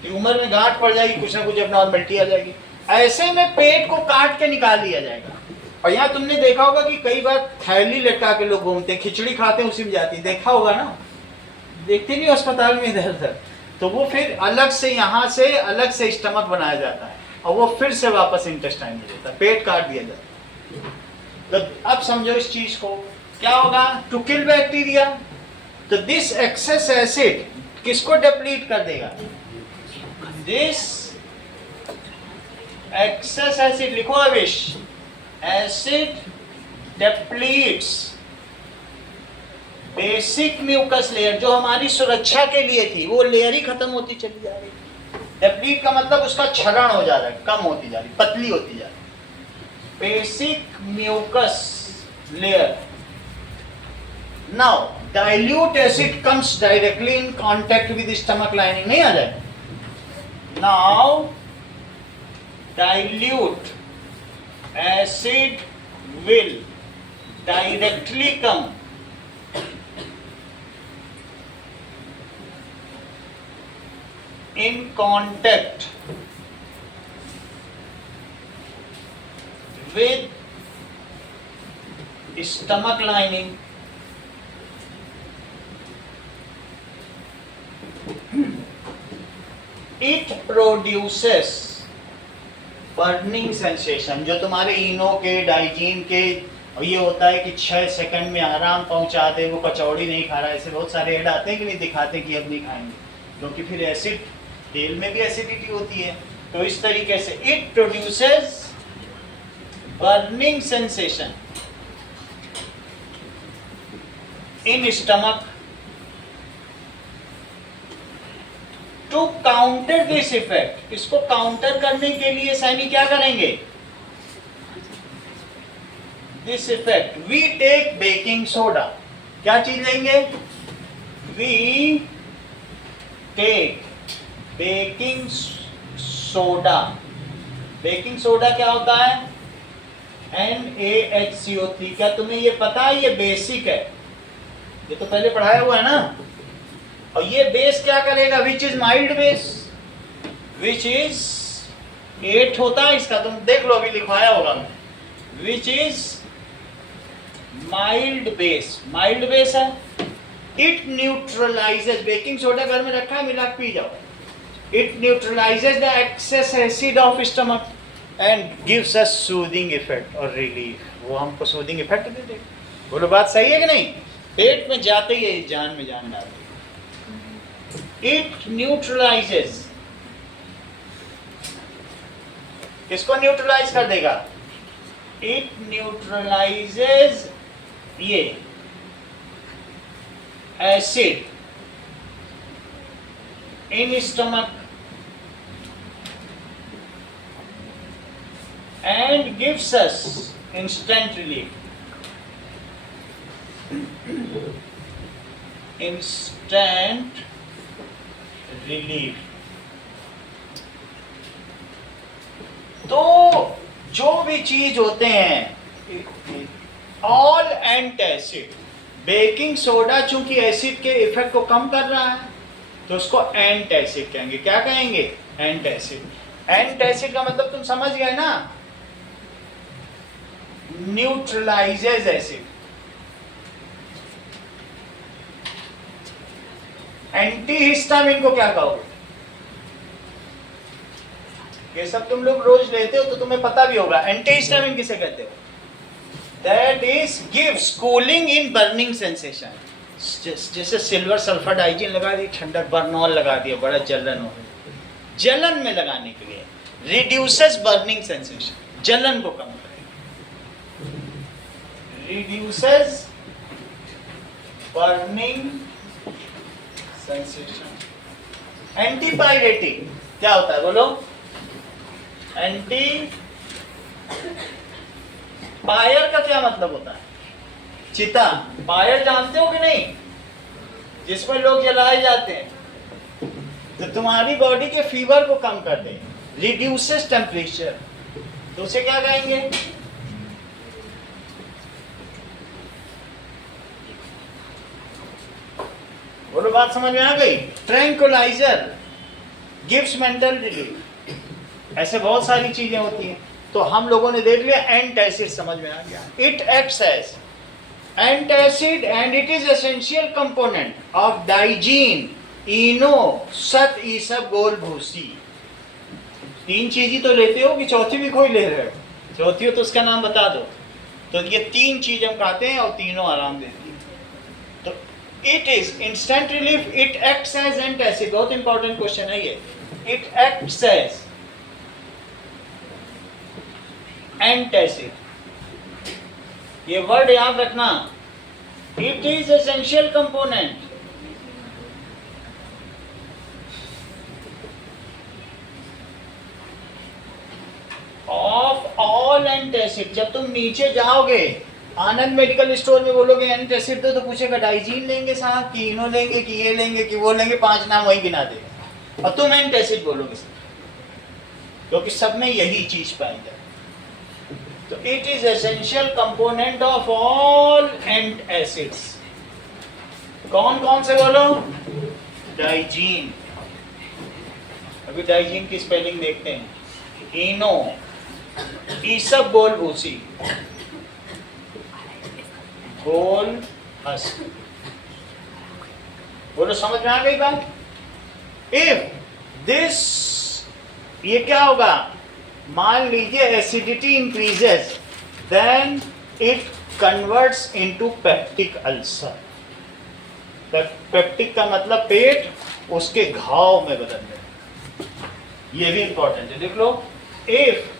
ट्यूमर में गांठ पड़ जाएगी, कुछ ना कुछ अब नॉर्मलिटी आ जाएगी। ऐसे में पेट को काट के निकाल लिया जाएगा। और यहाँ तुमने देखा होगा कि कई बार थैली लटका के लोग घूमते हैं, खिचड़ी खाते हैं उसी में जाती है, देखा होगा ना, देखते नहीं अस्पताल में इधर उधर। तो वो फिर अलग से यहाँ से अलग से स्टमक बनाया जाता है और वो फिर से वापस इंटेस्टाइन में जाता है, पेट काट दिया जाता है। तो अब समझो इस चीज को, क्या होगा, टू किल बैक्टीरिया। तो दिस एक्सेस एसिड किसको डिप्लीट कर देगा, दिस एक्सेस एसिड, लिखो अविश, एसिड डिप्लीट्स बेसिक म्यूकस लेयर, जो हमारी सुरक्षा के लिए थी वो लेयर ही खत्म होती चली जा रही है। डिप्लीट का मतलब उसका क्षरण हो जा रहा है, कम होती जा रही, पतली होती जा रही, basic mucus layer. Now dilute acid comes directly in contact with stomach lining, नहीं आ जाए। Now dilute acid will directly come in contact with stomach lining. It produces burning sensation, जो तुम्हारे इनो के, डाइजीन के, और ये होता है कि 6 सेकंड में आराम पहुंचा दे, वो कचौड़ी नहीं खा रहा है, ऐसे बहुत सारे ऐड आते हैं कि नहीं दिखाते कि अब नहीं खाएंगे, क्योंकि फिर एसिड, तेल में भी एसिडिटी होती है। तो इस तरीके से it produces burning sensation in stomach. To counter this effect, इसको काउंटर करने के लिए सैनी क्या करेंगे, this effect we take baking soda. क्या चीज लेंगे, we take baking soda. Baking soda क्या होता है, NaHCO3। क्या तुम्हें ये पता है, ये बेसिक है, ये तो पहले पढ़ाया हुआ है ना। और ये बेस क्या करेगा, which is mild base, which is 8 होता है इसका, तुम देख लो अभी लिखवाया होगा, which is mild base. Mild base है, इट न्यूट्रलाइजेज, बेकिंग सोडा घर में रखा है, मिला के पी जाओ। It न्यूट्रलाइजेज the excess acid of stomach and gives us soothing effect और रिलीफ, वो हमको सूदिंग इफेक्ट दे देगा। बोलो बात सही है कि नहीं, पेट में जाते ही जान में जान डालते। It neutralizes, किसको न्यूट्रलाइज कर देगा, it neutralizes ये acid in stomach and gives us instant relief. Instant relief. तो जो भी चीज होते हैं ऑल एंटासिड, बेकिंग सोडा चूंकि एसिड के इफेक्ट को कम कर रहा है तो उसको एंटासिड कहेंगे। क्या कहेंगे, एंटासिड। एंटासिड का मतलब तुम समझ गए ना, न्यूट्रलाइजेज एसिड। एंटीहिस्टामिन को क्या कहोगे, ये सब तुम लोग रोज लेते हो तो तुम्हें पता भी होगा। एंटीहिस्टामिन किसे कहते हो, that is gives cooling in burning sensation. जैसे सिल्वर सल्फर डाइजीन लगा दी, ठंडक बर्नॉल लगा दिया, बड़ा जलन हो गई, जलन में लगाने के लिए रिड्यूसेस बर्निंग सेंसेशन, जलन को कम करेगा, रिड्यूसेस बर्निंग सेंसेशन। एंटीपायरेटिक क्या होता है बोलो, एंटी पायर का क्या मतलब होता है, चिता। पायर जानते हो कि नहीं, जिसमें लोग जलाए जाते हैं, तो तुम्हारी बॉडी के फीवर को कम कर दे, रिड्यूसेस टेम्परेचर, तो उसे क्या कहेंगे, बोलो बात समझ में आ गई। Tranquilizer gives mental relief. ऐसे बहुत सारी चीजें होती हैं। तो हम लोगों ने देख लिया एंटासिड समझ में आ गया. It acts as antacid and it is essential component of Digene, Eno, Sat, ईसब, गोल, भूसी. 3 चीज ही तो लेते हो कि चौथी भी कोई ले रहे हो? चौथी हो तो उसका नाम बता दो. तो ये 3 चीज हम खाते हैं और तीनों आराम देती हैं. तो it is instant relief, it acts as antacid. बहुत इंपॉर्टेंट क्वेश्चन है ये. It acts as antacid. ये वर्ड याद रखना. It is essential component of all antacid. जब तुम नीचे जाओगे आनंद मेडिकल स्टोर में बोलोगे एंटासिड दो तो पूछेगा डाइजीन लेंगे साहब कि इनो लेंगे कि ये लेंगे कि वो लेंगे, 5 नाम वही गिना देगा और तुम एंटासिड बोलोगे क्योंकि सब में यही चीज पाई जाए. तो it is essential component of all antacids. कौन कौन से बोलो? डाइजीन. अभी डाइजीन की स्पेलिंग देखते हैं. इनो, ईसब, गोल, भूसी, गोल, हस. बोलो समझ में आ गई बात? इफ दिस, ये क्या होगा? मान लीजिए acidity increases, then it converts into peptic ulcer. Peptic का मतलब पेट, उसके घाव में बदल जाए. ये भी इंपॉर्टेंट है, देख लो. If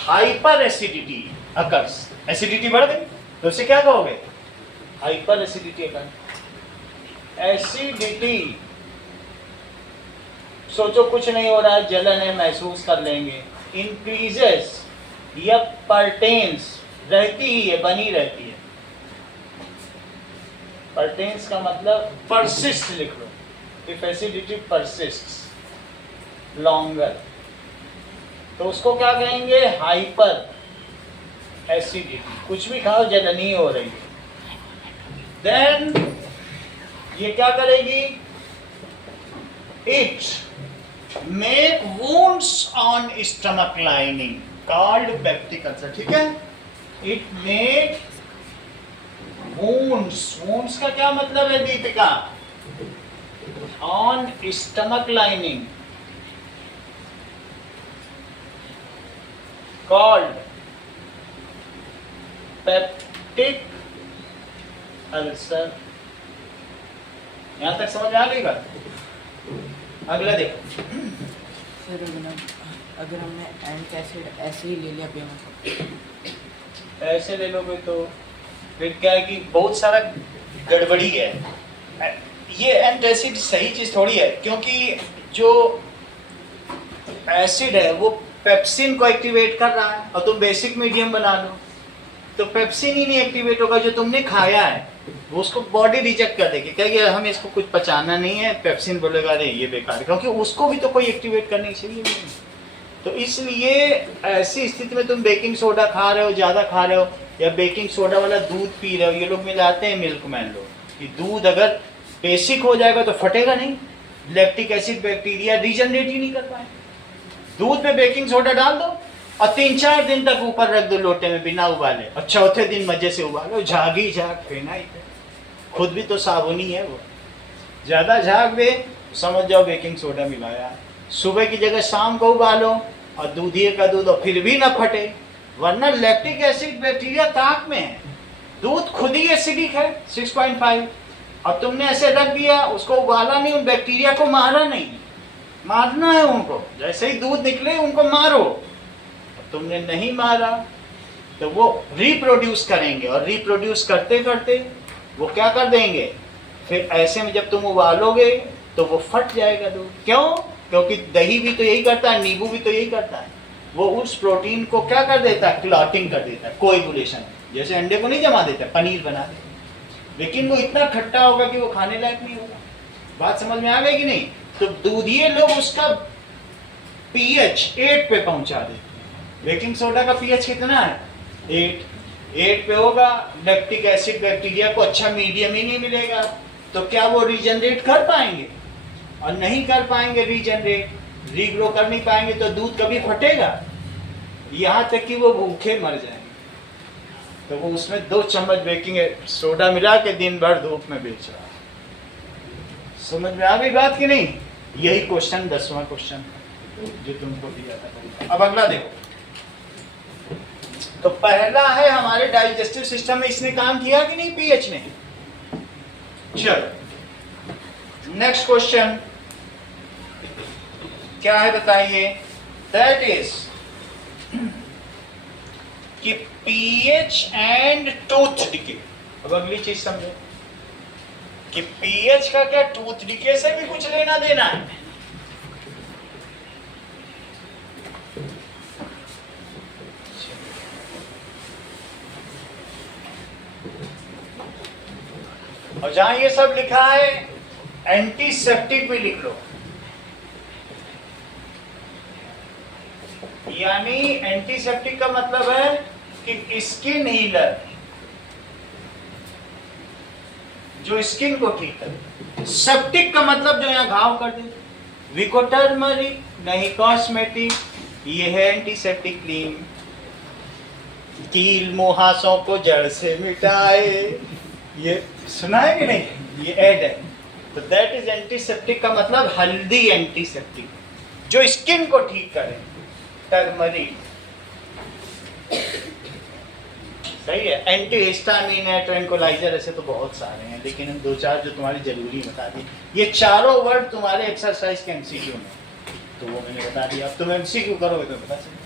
hyperacidity occurs, acidity बढ़ गई तो उसे क्या कहोगे? Hyper acidity occurs. एसिडिटी, सोचो कुछ नहीं हो रहा है, जलन है, महसूस कर लेंगे. इंक्रीजेस या परटेन्स, रहती ही है, बनी रहती है. परटेन्स का मतलब परसिस्ट लिख लो. इफ एसिडिटी परसिस्ट्स लॉन्गर तो उसको क्या कहेंगे? Hyper acidity. कुछ भी खाओ जलन ही हो रही है. देन ये क्या करेगी? It make wounds on stomach lining called peptic ulcer. ठीक है. It make wounds. वुंड्स का क्या मतलब है Deepika? On stomach lining called peptic ulcer. यहां तक समझ में आ गई बात? अगला देखो. सर अगर हमने एंटासिड ऐसे ही ले लिया पेमेंट, ऐसे ले लोगे तो फिर क्या है कि बहुत सारा गड़बड़ी है. ये एंटासिड सही चीज थोड़ी है, क्योंकि जो एसिड है वो पेप्सिन को एक्टिवेट कर रहा है और तुम बेसिक मीडियम बना लो तो पेप्सिन ही नहीं एक्टिवेट होगा. जो तुमने खाया है वो उसको बॉडी रिजेक्ट कर देगी, कहेगी हमें इसको कुछ पचाना नहीं है. पेप्सिन बोलेगा अरे ये बेकार है, क्योंकि उसको भी तो कोई एक्टिवेट करनी चाहिए. तो इसलिए ऐसी स्थिति में तुम बेकिंग सोडा खा रहे हो, ज़्यादा खा रहे हो, या बेकिंग सोडा वाला दूध पी रहे हो. ये लोग मिलाते हैं मिल्क मैन लोग कि दूध अगर बेसिक हो जाएगा तो फटेगा नहीं. लैक्टिक एसिड बैक्टीरिया रीजनरेट ही नहीं कर पाए. दूध में बेकिंग सोडा डाल दो और 3-4 दिन तक ऊपर रख दो लोटे में बिना उबाले, और चौथे दिन मजे से उबालो. झागी झाग फेना ही है, खुद भी तो साबुनी है वो. ज़्यादा झाग दे समझ जाओ बेकिंग सोडा मिलाया. सुबह की जगह शाम को उबालो और दूधिए का दूध, और फिर भी ना फटे, वरना लैक्टिक एसिड बैक्टीरिया ताक में है. दूध खुद ही एसिडिक है 6.5, और तुमने ऐसे रख दिया, उसको उबाला नहीं, उन बैक्टीरिया को मारा नहीं. मारना है उनको, जैसे ही दूध निकले उनको मारो. तुमने नहीं मारा तो वो रिप्रोड्यूस करेंगे, और रिप्रोड्यूस करते करते वो क्या कर देंगे? फिर ऐसे में जब तुम उबालोगे तो वो फट जाएगा दूध. क्यों? क्योंकि दही भी तो यही करता है, नींबू भी तो यही करता है. वो उस प्रोटीन को क्या कर देता है? क्लॉटिंग कर देता है, कोएगुलेशन. जैसे अंडे को नहीं जमा देता, पनीर बना देता, लेकिन वो इतना खट्टा होगा कि वो खाने लायक नहीं होगा. बात समझ में आ गई कि नहीं? तो दूधिए लोग उसका pH 8 पे पहुंचा देते हैं. बेकिंग सोडा का pH कितना है? 8 पे होगा. लैक्टिक एसिड बैक्टीरिया को अच्छा मीडियम ही नहीं मिलेगा, तो क्या वो रीजनरेट कर पाएंगे? और नहीं कर पाएंगे रीजनरेट, रीग्रो कर नहीं पाएंगे तो दूध कभी फटेगा, यहाँ तक कि वो भूखे मर जाएंगे। तो वो उसमें 2 चम्मच बेकिंग सोडा मिला के दिन भर धूप में बेच रहा है। समझ में आ गई बात कि नहीं? यही क्वेश्चन 10वां क्वेश्चन जो तुमको दिया था। अब अगला देखो, तो पहला है हमारे डाइजेस्टिव सिस्टम में इसने काम किया कि नहीं पीएच ने? चलो नेक्स्ट क्वेश्चन क्या है बताइए? दैट इज कि पीएच एंड टूथ डिके। अब अगली चीज समझो कि पीएच का क्या टूथ डिके से भी कुछ लेना देना है? और जहां ये सब लिखा है एंटीसेप्टिक भी लिख लो, यानी एंटीसेप्टिक का मतलब है कि स्किन हीलर, जो स्किन को ठीक करे। सेप्टिक का मतलब जो यहाँ घाव कर दे। विकोटर्मरिक नहीं कॉस्मेटिक, ये है एंटीसेप्टिक क्रीम। कील मुहासों को जड़ से मिटाए, ये सुना है कि नहीं? ये ऐड है। तो दैट इज एंटीसेप्टिक का मतलब हल्दी एंटीसेप्टिक, जो स्किन को ठीक करे। टर्मरिक सही है। एंटीहिस्टामिन है, ट्रैंकुलाइजर, ऐसे तो बहुत सारे हैं, लेकिन हम 2-4 जो तुम्हारी जरूरी बता दी। ये चारों वर्ड तुम्हारे एक्सरसाइज के एमसीक्यू में, तो वो मैंने बता दिया। अब तुम एमसीक्यू करोगे तो पता चलेगा।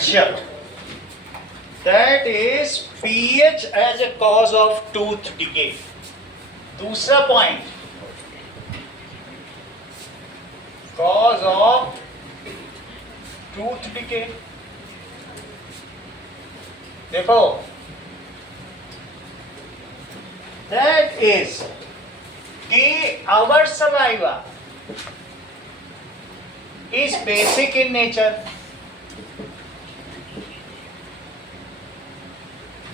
चलो, that is pH as a cause of tooth decay. दूसरा point, cause of tooth decay. देखो, दैट इज कि our saliva is basic in nature.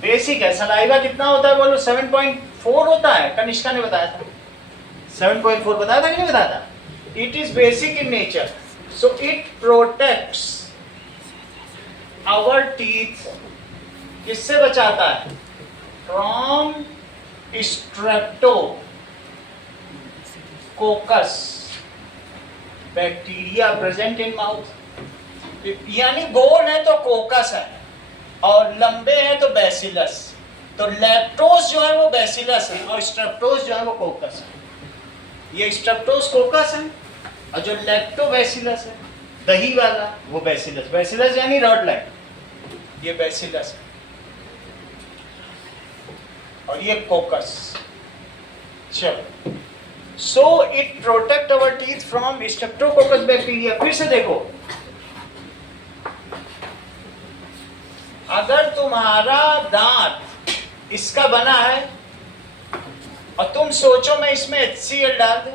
Basic है। सलाइवा कितना होता है बोलो? 7.4 होता है, कनिष्का ने बताया था। 7.4 बताया था कि नहीं बताया था? It is basic in nature, so it protects our teeth. किससे बचाता है? From streptococcus bacteria present in mouth. यानी गोल है तो कोकस है, और लंबे हैं तो बैसिलस। तो लैक्टोस जो है वो बैसिलस है, और स्ट्रेप्टोस जो है वो कोकस है। ये स्ट्रेप्टोस कोकस है, और जो लैक्टोबैसिलस है दही वाला, वो बैसिलस। बैसिलस यानी रॉड लाइट, ये बैसिलस है, और ये कोकस। चलो, so it protect our teeth from streptococcus bacteria. फिर से देखो, अगर तुम्हारा दांत इसका बना है और तुम सोचो मैं इसमें HCl डाल दूं,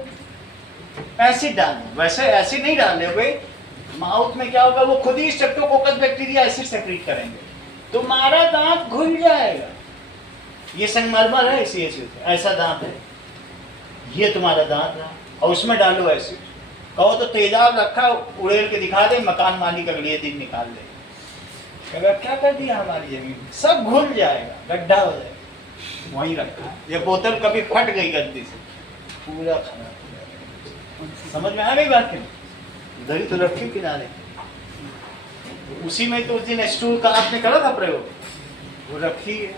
एसिड डाल दूं, वैसे एसिड नहीं डाल दोगे, माउथ में क्या होगा? वो खुद ही स्ट्रेप्टोकोकस बैक्टीरिया एसिड सेक्रेट करेंगे, तुम्हारा दांत घुल जाएगा। ये संगमरमर है, इसी ऐसा दांत है, ये तुम्हारा दांत रहा, और उसमें डालो एसिड। कहो तो तेजाब रखा, उड़ेल के दिखा दे, मकान मालिक अगले दिन निकाल दे, क्या कर दिया हमारी जमीन, सब घुल जाएगा, गड्ढा हो जाएगा। वहीं रखा, ये बोतल कभी फट गई गलती से, पूरा खराब हो जाएगा। समझ में आ गई बात की? उधर ही तो रखी किनारे, उसी में तो उस दिन स्टूल का आपने करा था प्रयोग, वो रखी है।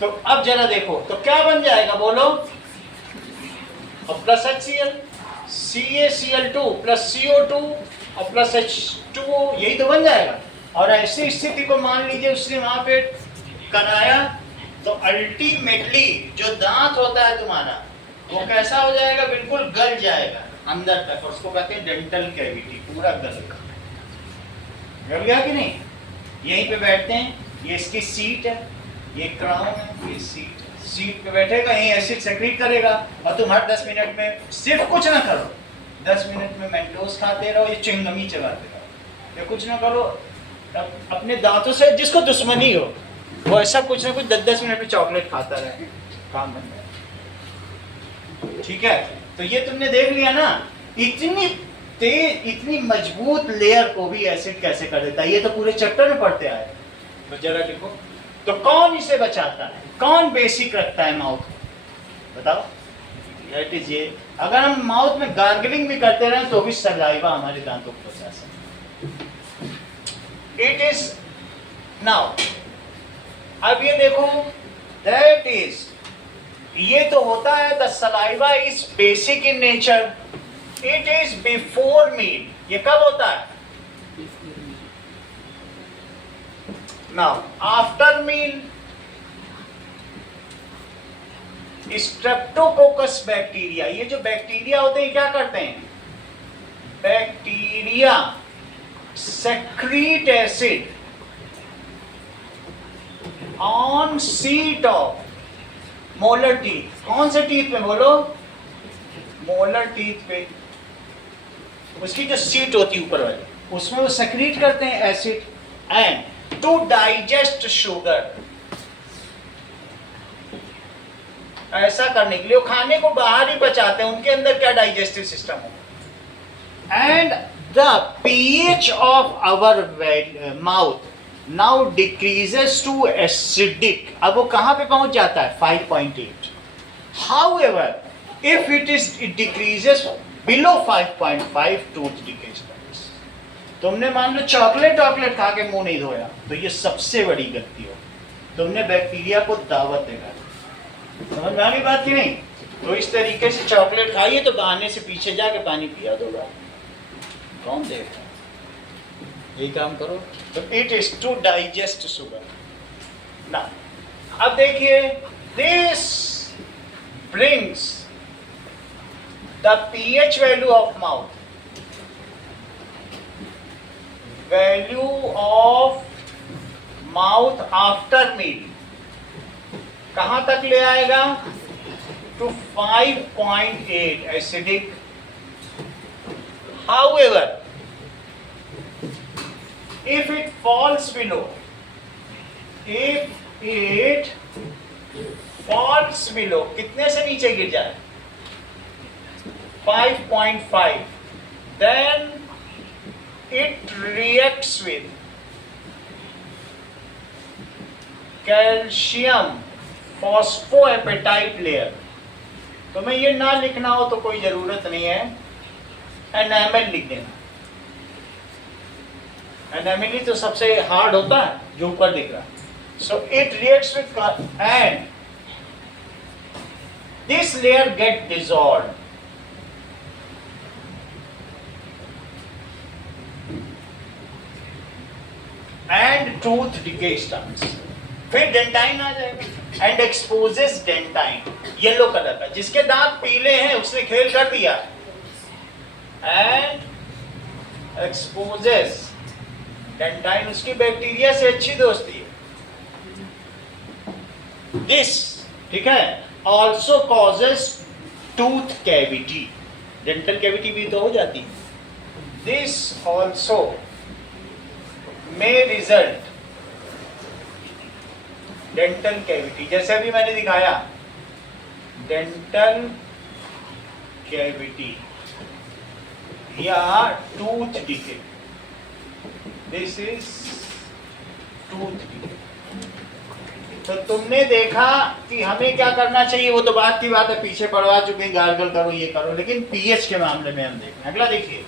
तो अब जरा देखो, तो क्या बन जाएगा बोलो? और plus HCl, CaCl2 plus CO2 और प्लस H2O, यही तो बन जाएगा। और ऐसी स्थिति को मान लीजिए उसने वहां पे कराया, तो अल्टीमेटली जो दांत होता है तुम्हारा, वो कैसा हो जाएगा? बिल्कुल गल जाएगा अंदर तक, और उसको कहते हैं डेंटल कैविटी, पूरा गल गया कि नहीं? यहीं पे बैठते हैं, ये इसकी सीट है, ये क्राउन है, ये सीट है। सीट पे बैठेगा, यहीं एसिड सेक्रेट करेगा, और तुम हर 10 मिनट में सिर्फ कुछ ना करो, 10 मिनट में मेंटोस खाते रहो, ये चिंगमी चबाते रहो, ये कुछ ना करो। अपने दांतों से जिसको दुश्मनी हो, वो ऐसा कुछ ना कुछ 10-10 मिनट में चॉकलेट खाता रहे, काम बन गया। ठीक है? तो ये तुमने देख लिया ना, इतनी तेज, इतनी मजबूत लेयर को भी एसिड कैसे कर देता है? ये तो पूरे चैप्टर में पढ़ते आए। तो जरा लिखो, तो कौन इसे बचाता है? कौन बेसिक रखता है माउथ को? बताओ। दैट इज ये। अगर हम माउथ में गार्गलिंग भी करते रहे तो भी सलाइवा हमारे दांतों को बचा सकता। इट इज नाउ, अब ये देखो, दैट इज, ये तो होता है the saliva is basic in nature, it is before meal. ये कब होता है? Now after meal, streptococcus bacteria, ये जो बैक्टीरिया होते हैं क्या करते हैं? Bacteria secrete acid on seat of molar teeth. कौन से टीथ पे बोलो? मोलर टीथ पे। उसकी जो सीट होती है ऊपर वाली, उसमें वो सेक्रीट करते हैं acid, and to digest sugar. ऐसा करने के लिए वो खाने को बाहर ही बचाते हैं, उनके अंदर क्या डाइजेस्टिव सिस्टम होगा। And the pH of our mouth now decreases to acidic. अब वो कहां पे पहुंच जाता है? 5.8। However if it decreases below 5.5, tooth decays. तुमने मान लो चॉकलेट खा के मुंह नहीं धोया, तो ये सबसे बड़ी गलती हो। तुमने बैक्टीरिया को दावत देना। समझ में आ गई बात की नहीं? तो इस तरीके से चॉकलेट खाइए तो बहाने से पीछे जाके पानी पिया दो बार, कौन देगा? यही काम करो। तो it is to digest sugar ना। अब देखिए, this brings the pH value of mouth, value of mouth after meal कहां तक ले आएगा? To 5.8 acidic. However, if it falls below, if it falls below, कितने से नीचे गिर जाए? 5.5, then it reacts with calcium phosphoapatite layer। तो मैं ये ना लिखना हो तो कोई जरूरत नहीं है, एनामेल लिख देना। एनामेल ही तो सबसे हार्ड होता है जो ऊपर दिख रहा है। So it reacts with and this layer get dissolved. And tooth decay starts. फिर डेंटाइन आ जाएगा and exposes dentine, yellow colour का। जिसके दांत पीले हैं उसने खेल कर दिया। एंड एक्सपोजेस डेंटाइन, उसकी बैक्टीरिया से अच्छी दोस्ती है। दिस, ठीक है, also causes tooth cavity, dental cavity भी तो हो जाती है। This also may result dental cavity, जैसे अभी मैंने दिखाया डेंटल कैविटी या tooth decay. This is tooth decay. तो तुमने देखा कि हमें क्या करना चाहिए, वो तो बात की बात है, पीछे पढ़वा चुके हैं, गार्गल करो, ये करो, लेकिन पीएच के मामले में हम देखें। अगला देखिए,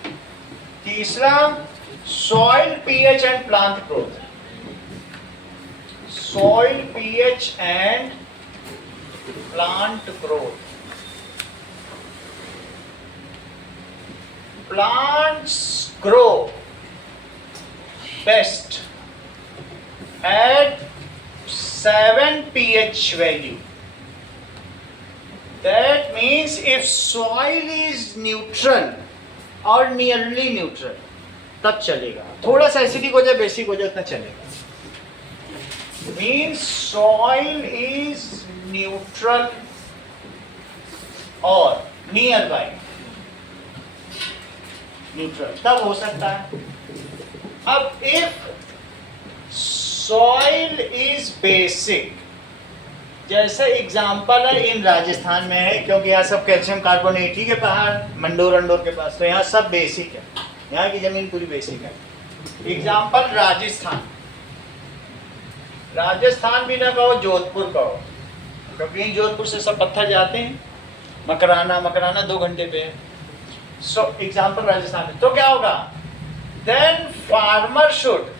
तीसरा soil pH and plant growth। soil pH and plant growth। plants grow best at 7 pH value। that means if soil is neutral or nearly neutral तब चलेगा। थोड़ा सा एसिडिक हो जाए, बेसिक हो जाए, उतना चलेगा। मीन्स सॉइल इज न्यूट्रल और नियर बाय न्यूट्रल, तब हो सकता है। अब इफ सॉइल इज बेसिक जैसे एग्जाम्पल है इन राजस्थान में है, क्योंकि यहाँ सब कैल्शियम कार्बोनेट ही के पहाड़ मंडोर अंडोर के पास, तो यहाँ सब बेसिक है, यहाँ की जमीन पूरी बेसिक है। एग्जाम्पल राजस्थान, राजस्थान भी ना कहो जोधपुर कहो, क्योंकि जोधपुर से सब पत्थर जाते हैं, मकराना 2 घंटे पे है। सो एग्जाम्पल राजस्थान में, तो क्या होगा, then farmer should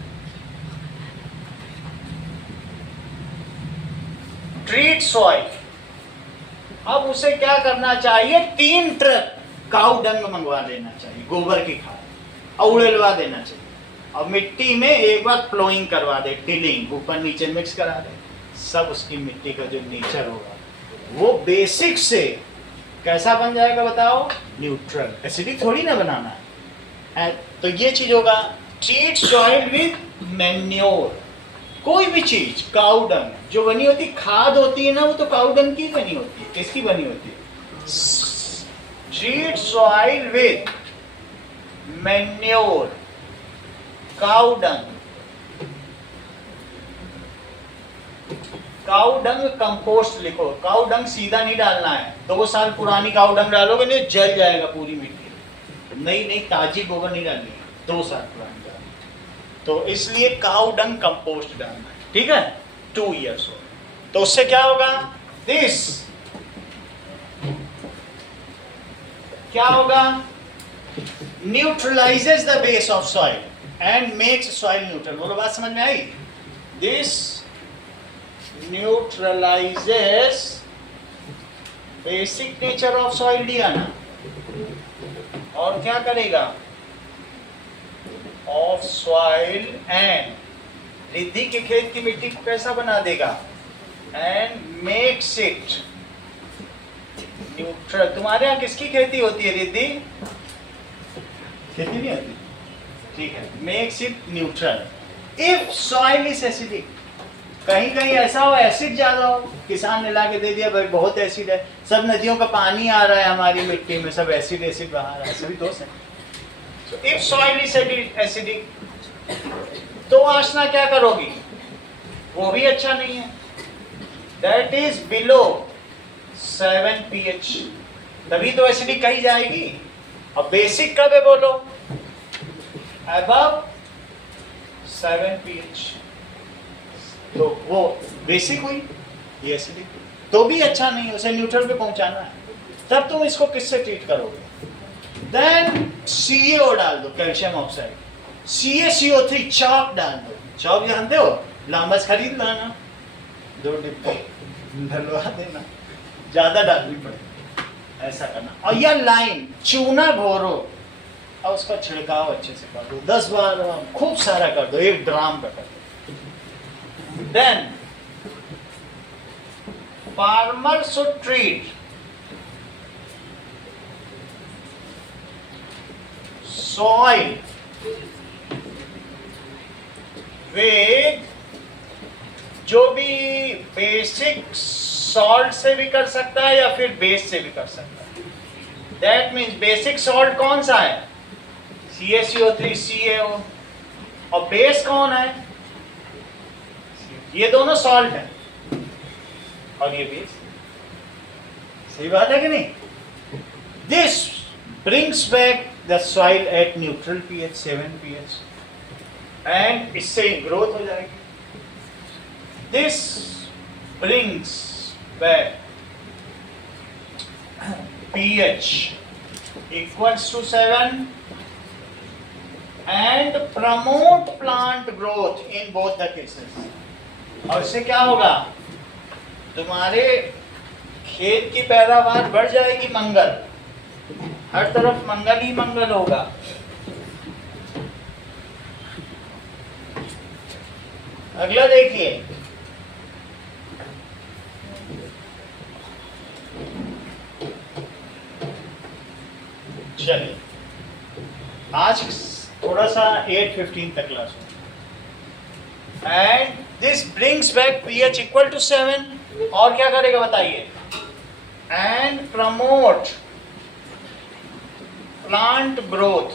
treat soil. अब उसे क्या करना चाहिए, 3 ट्रक काऊ डंग मंगवा लेना चाहिए, गोबर की खाद, और उड़ेलवा देना चाहिए, और मिट्टी में एक बार प्लोइंग करवा दे, टिलिंग ऊपर नीचे मिक्स करा दे, सब उसकी मिट्टी का जो नेचर होगा वो बेसिक से कैसा बन जाएगा बताओ, न्यूट्रल। एसिडिक थोड़ी ना बनाना है। तो ये चीज होगा, ट्रीट सॉइल विद मैन्योर। कोई भी चीज, काऊ डंग जो बनी होती खाद होती है ना, वो तो काऊ डंग की बनी होती है, किसकी बनी होती है, treat soil with manure, cow dung. Cow dung compost लिखो, काऊ डंग सीधा नहीं डालना है, 2 साल पुरानी काऊ डंग डालोगे नहीं जल जाएगा पूरी मिट्टी, नई ताजी गोबर नहीं डालनी है, 2 साल पुरानी डालनी। तो इसलिए काऊ डंग कंपोस्ट डालना है, ठीक है, 2 years हो। तो उससे क्या होगा, दिस क्या होगा, neutralizes the base of soil and makes soil neutral. बोलो बात समझ में आई, this neutralizes basic nature of soil दिया ना, और क्या करेगा, ऑफ सॉइल एंड रिद्धि के खेत की मिट्टी को कैसा बना देगा, एंड मेक्स इट न्यूट्रल। तुम्हारे यहाँ किसकी खेती होती है, रिद्धि खेती नहीं होती, ठीक है, makes it neutral. If soil is acidic, कहीं कहीं ऐसा हो एसिड ज्यादा हो, किसान ने ला के दे दिया भाई बहुत एसिड है, सब नदियों का पानी आ रहा है हमारी मिट्टी में, सब एसिड बहा रहा है, ऐसे भी दोष है। So if soil is acidic, तो आसना क्या करोगी, वो भी अच्छा नहीं है, that is below 7 pH, तभी तो एसिडिक कही जाएगी। अब बेसिक कब है बोलो, above 7 pH, तो वो बेसिक हुई, ये एसिडिक, तो भी अच्छा नहीं है, उसे न्यूट्रल पे पहुंचाना है, तब तुम इसको किससे ट्रीट करोगे, देन CaO डाल दो, कैल्शियम ऑक्साइड, CaCO3 चॉक डाल दो, चॉक जानते हो, लामस खरीद लाना, 2 डिब्बे डलवा देना, ज्यादा डालनी पड़े, ऐसा करना। और यह लाइन चूना घोरो और उसका छिड़काव अच्छे से कर दो, 10 बार खूब सारा कर दो, 1 ड्राम का कर दो। Then farmer should treat soil with जो भी बेसिक सॉल्ट से भी कर सकता है या फिर बेस से भी कर सकता है। दैट मीन्स बेसिक सॉल्ट कौन सा है, CaCO3 CaO, और बेस कौन है, ये दोनों सॉल्ट है और ये बेस। सही बात है कि नहीं, this brings back the soil at neutral pH 7 pH and इससे ग्रोथ हो जाएगी। This brings back pH equals to 7 and promote plant growth in both the cases। और इससे क्या होगा, तुम्हारे खेत की पैदावार बढ़ जाएगी, मंगल, हर तरफ मंगल ही मंगल होगा। अगला देखिए, चलिए आज थोड़ा सा 8:15 तक क्लास हो, and this brings back pH equal to 7, और क्या करेगा बताइए, एंड प्रमोट प्लांट ग्रोथ।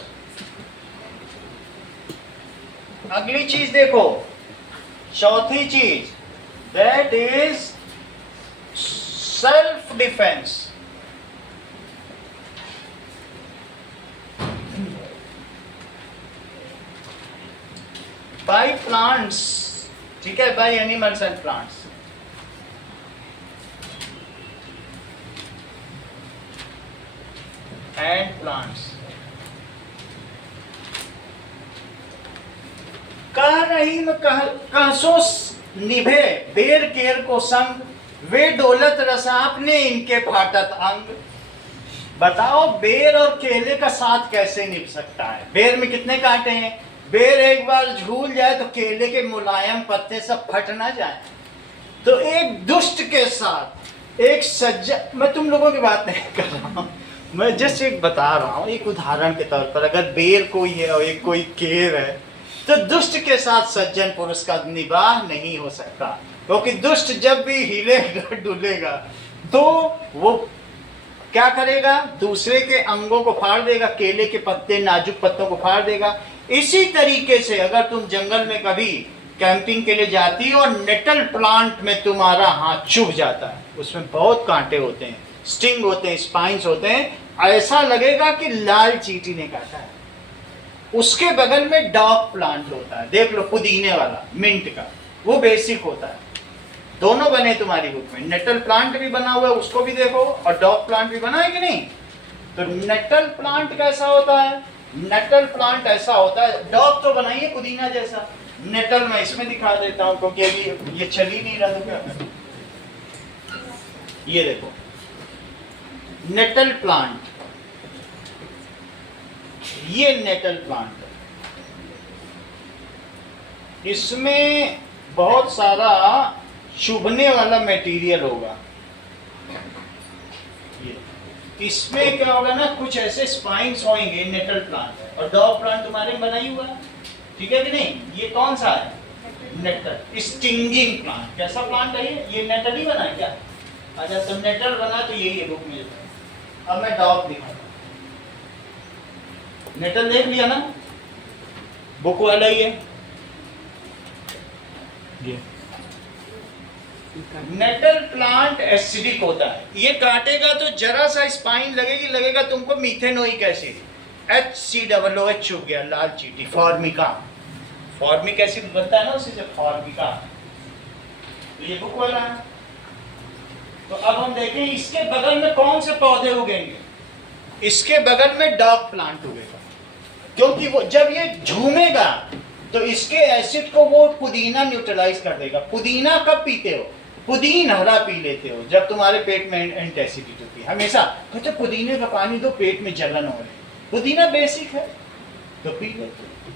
अगली चीज देखो, चौथी चीज, that is self defence. By plants, ठीक है, by animals and plants. And plants. कह रही में कहसो निभे बेर केर को संग, वे डोलत रसा अपने इनके फाटत अंग। बताओ बेर और केले का साथ कैसे निभ सकता है? बेर में कितने कांटे हैं? बेर एक बार झूल जाए तो केले के मुलायम पत्ते सब फट ना जाए। तो एक दुष्ट के साथ एक सज्जन, मैं तुम लोगों की बात नहीं कर रहा हूं, मैं जस्ट एक बता रहा हूं, एक उदाहरण के तौर पर। अगर बेर कोई है और एक कोई केर है, तो दुष्ट के साथ सज्जन पुरुष का निबाह नहीं हो सकता, क्योंकि दुष्ट जब भी हिलेगा डुलेगा तो वो क्या करेगा? दूसरे के अंगों को फाड़ देगा, केले के पत्ते, नाजुक पत्तों को फाड़ देगा। इसी तरीके से अगर तुम जंगल में कभी कैंपिंग के लिए जाती हो और नेटल प्लांट में तुम्हारा हाथ चुभ जाता है, उसमें बहुत कांटे होते हैं, स्टिंग होते हैं, स्पाइंस होते हैं, ऐसा लगेगा कि लाल चींटी ने काटा है। उसके बगल में डॉग प्लांट होता है, देख लो, पुदीने वाला, मिंट का, वो बेसिक होता है। दोनों बने तुम्हारी बुक में, नेटल प्लांट भी बना हुआ है, उसको भी देखो, और डॉग प्लांट भी बना है कि नहीं? तो नेटल प्लांट कैसा होता है? नेटल प्लांट ऐसा होता है, डॉग तो बनाइए पुदीना जैसा, नेटल मैं इसमें दिखा देता हूं क्योंकि अभी ये चल ही नहीं रहा, तो क्या करें? ये देखो नेटल प्लांट, ये नेटल प्लांट है। इसमें बहुत सारा चुभने वाला मटेरियल होगा। इसमें क्या होगा ना, कुछ ऐसे स्पाइंस होंगे, नेटल प्लांट है। और डॉग प्लांट तुम्हारे में बना ही हुआ है, ठीक है कि नहीं? ये कौन सा है? Nettle stinging plant. कैसा प्लांट है ये नेटल ही बना है क्या? अच्छा, तो नेटल बना तो यही है बुक में। अब मैं डॉग दिखाता हूं। नेटल देख लिया ना, बुक वाला ही है ये। नेटल प्लांट एसिडिक होता है, ये काटेगा तो जरा सा स्पाइन लगेगा तुमको मीथेनोइक एसिड, HCOOH चुभ गया, लाल चींटी, फॉर्मिक एसिड बनता है ना उसी से, फॉर्मिका। तो ये बुक वाला है। तो अब हम देखें इसके बगल में कौन से पौधे उगेंगे। इसके बगल में डॉग प्लांट उगेगा, क्योंकि वो जब ये झूमेगा तो इसके एसिड को वो पुदीना न्यूट्रलाइज कर देगा। पुदीना कब पीते हो? पुदीन हरा पी लेते हो जब तुम्हारे पेट में एंटासिडिटी होती है। हमेशा कहते पुदीने का पानी दो, पेट में जलन हो रही है। पुदीना बेसिक है तो पी लेते हो,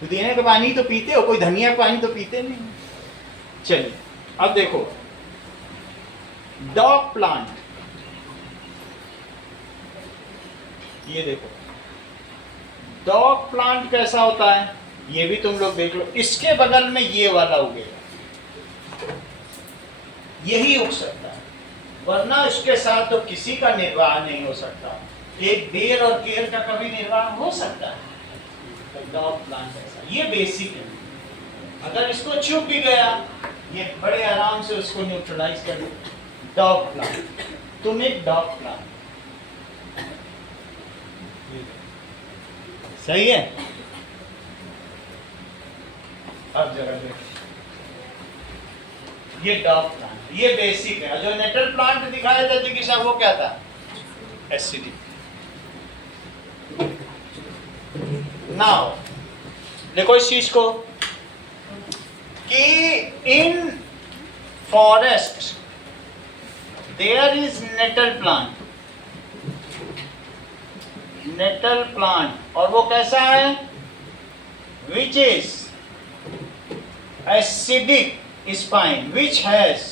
पुदीने का पानी तो पीते हो, कोई धनिया का पानी तो पीते नहीं। चलिए अब देखो डॉग प्लांट, ये देखो डॉग प्लांट कैसा होता है, ये भी तुम लोग देख लो। इसके बगल में ये वाला उगेगा, यही उग सकता है, वरना इसके साथ तो किसी का निर्वाह नहीं हो सकता। एक बेर और केर का कभी निर्वाह हो सकता है, तो डॉग प्लांट ऐसा, ये बेसिक है। अगर इसको चुभ भी गया, ये बड़े आराम से उसको न्यूट्रलाइज कर दे। डॉग प्लांट, तुम एक डॉग प्लांट, सही है। अब जरा देखो, ये डॉग प्लांट, ये बेसिक है। जो नेटल प्लांट दिखाया था जी साहब, वो क्या था? एसिडिक। नाउ देखो इस चीज को कि in forest there is nettle plant, nettle plant, और वो कैसा है? Which is acidic spine, which has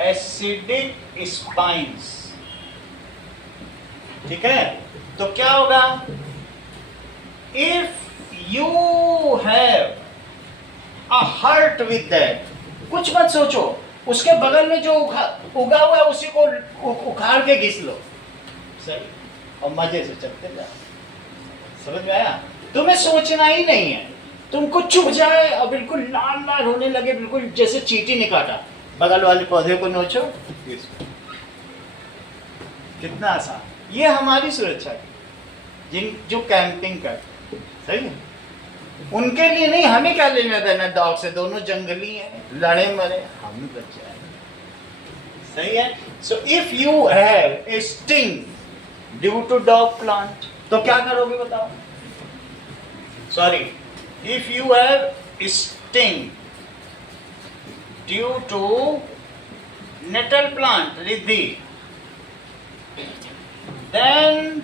acidic spines, ठीक है? तो क्या होगा? If you have a heart with that, कुछ मत सोचो, उसके बगल में जो उगा हुआ है उसी को उखाड़ के घिस लो, सही, और मजे से चलते जाओ। समझ में आया? तुम्हें सोचना ही नहीं है। तुमको चुभ जाए और बिल्कुल लाल लाल होने लगे, बिल्कुल जैसे चींटी ने काटा, बगल वाले पौधे को नोचो, इसको। कितना आसान। ये हमारी सुरक्षा की, जिन जो कैंपिंग करते हैं, सही है, उनके लिए नहीं। हमें क्या लेना देना डॉग से, दोनों जंगली हैं, लड़े मरे हम बच जाए, सही है। So if you have a sting due to dog plant, तो क्या करोगे बताओ? Sorry, if you have sting due to nettle plant Riddhi, then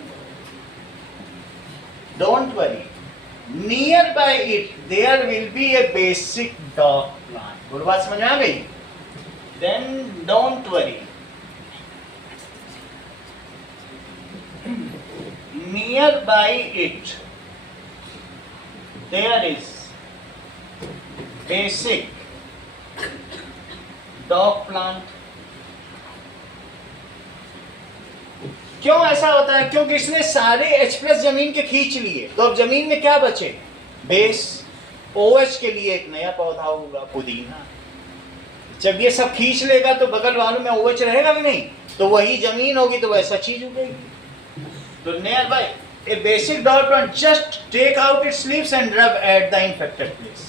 don't worry, nearby it there will be a basic dog plant। बोलो, बात समझ में आ गई? then don't worry, nearby it there is basic dog plant। क्यों ऐसा होता है? क्योंकि इसने सारे H+ जमीन के खींच लिए, तो अब जमीन में क्या बचे? बेस। OH के लिए एक नया पौधा होगा, पुदीना। जब ये सब खींच लेगा तो बगल वालों में OH रहेगा भी नहीं, तो वही जमीन होगी, तो वैसा चीज उगेगी। तो near by a basic dock plant, just take out its leaves and rub at the infected place,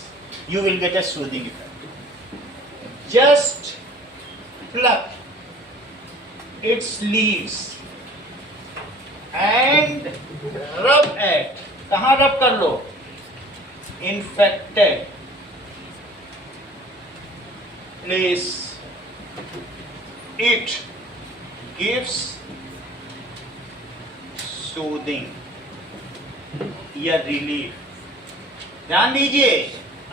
you will get a soothing effect. Just pluck its leaves and rub at, कहां रब कर लो? Infected place, it gives soothing या relief. ध्यान दीजिए,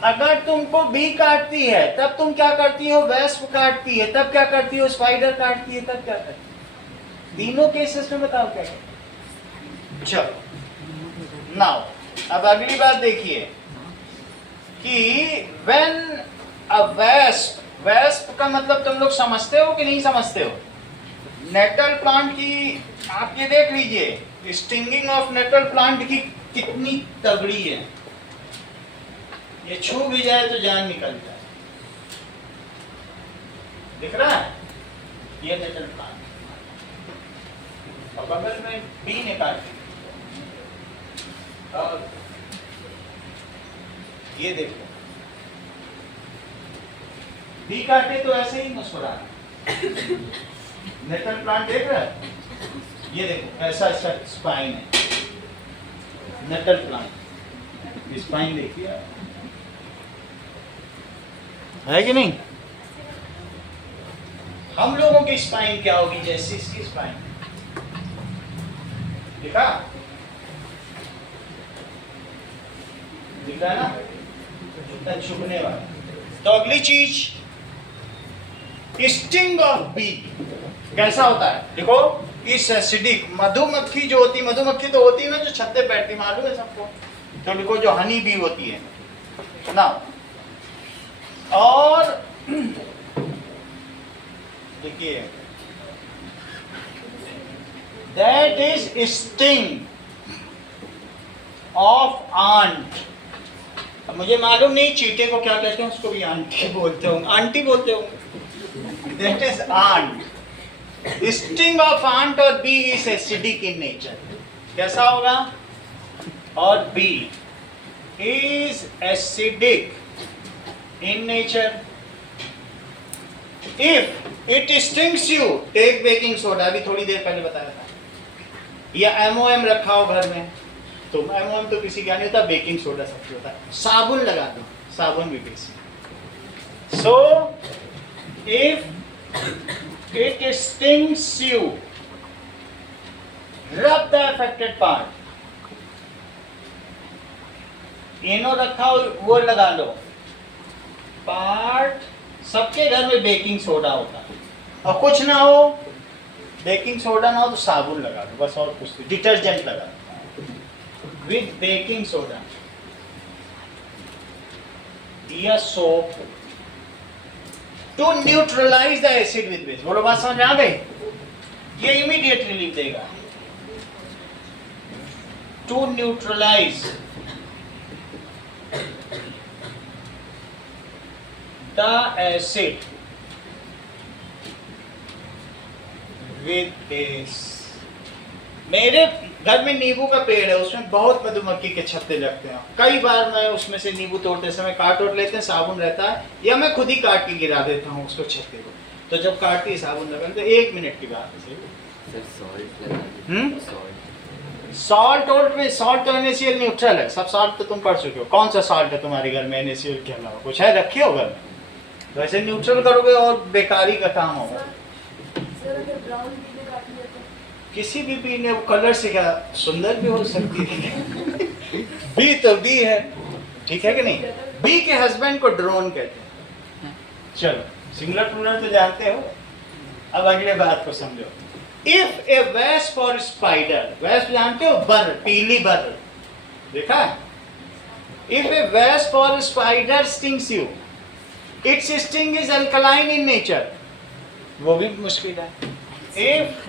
अगर तुमको B काटती है तब तुम क्या करती हो? वेस्प काटती है तब क्या करती हो? स्पाइडर काटती है तब क्या करती हो? तीनों केसेस में बताओ क्या करती? चलो नाउ, अब अगली बात देखिए कि व्हेन अ वेस्प का मतलब तुम लोग समझते हो कि नहीं समझते हो? नेटल प्लांट की आप ये देख लीजिए, स्टिंगिंग ऑफ नेटल प्लांट की कितनी तगड़ी है। ये छू भी जाए तो जान निकल जाए। दिख रहा है? ये नेटल प्लांट, और बगल में बी ने काट दी। और ये देखो, बी काटे तो ऐसे ही मुस्कुराना। नेटल प्लांट देख रहे हैं? ये देखो ऐसा इसका स्पाइन है, नेटल प्लांट। स्पाइन देखिए, है कि नहीं? हम लोगों की स्पाइन क्या होगी जैसी इसकी स्पाइन, देखा? दिख रहा है ना, इतना चुभने वाला। तो अगली चीज, स्टिंग ऑफ बी कैसा होता है? देखो, इस एसिडिक मधुमक्खी जो होती, मधुमक्खी तो होती है ना जो छत पे बैठती, मालूम है सबको? तो देखो जो हनी बी होती है ना, और देखिए, that is sting of ant. अब मुझे मालूम नहीं चींटे को क्या कहते हैं, उसको भी आंटी बोलते होंगे, आंटी बोलते होंगे। That is ant. Sting of ant और bee is acidic in nature. कैसा होगा? और bee is acidic in nature। if it stings you, take baking soda। अभी थोड़ी देर पहले बताया था, या MOM रखा हो घर में, तो MOM तो किसी का नहीं होता, बेकिंग सोडा सबसे होता है। साबुन लगा दो, साबुन भी basic. so if it stings you, rub the affected part। इनो रखा हो वो लगा लो, पार्ट। सबके घर में बेकिंग सोडा होता है, और कुछ ना हो, बेकिंग सोडा ना हो तो साबुन लगा दो बस, और कुछ डिटर्जेंट लगा दो विद बेकिंग सोडा या soap to neutralise the acid with base. बोलो, बात समझ में आ गई? ये इमीडिएट रिलीफ देगा। To neutralise the acid with base. मेरे घर में नींबू का पेड़ है, उसमें बहुत मधुमक्खी के छत्ते लगते हैं। कई बार मैं उसमें से नींबू तोड़ते समय काट उठ लेते हैं, साबुन रहता है, या मैं खुद ही काट के गिरा देता हूँ उसको छत्ते को। तो जब काटती है साबुन लगा तो 1 मिनट की बात है। सर सॉल्ट लगा दीजिए, सॉल्ट। सॉल्ट और में सॉल्ट तो NaCl न्यूट्रल है, सब सॉल्ट तो तुम पढ़ चुके हो। कौन सा सॉल्ट है तुम्हारे घर में NaCl के अलावा? कुछ है रखे हो घर में? तो ऐसे न्यूट्रल करोगे और बेकारी का काम होगा। किसी भी बी ने, वो कलर से क्या सुंदर भी हो सकती है। बी तो बी है, ठीक है कि नहीं? बी के हस्बैंड को ड्रोन कहते हैं। चलो सिंगुलर प्लूरल तो जानते हो, अब अगले बात को समझो। इफ ए वेस्प और स्पाइडर, वेस्प जानते हो? बर, पीली बर, देखा है? इफ ए वेस्प और spider stings you, it's sting is alkaline in nature, वो भी मुश्किल है। इफ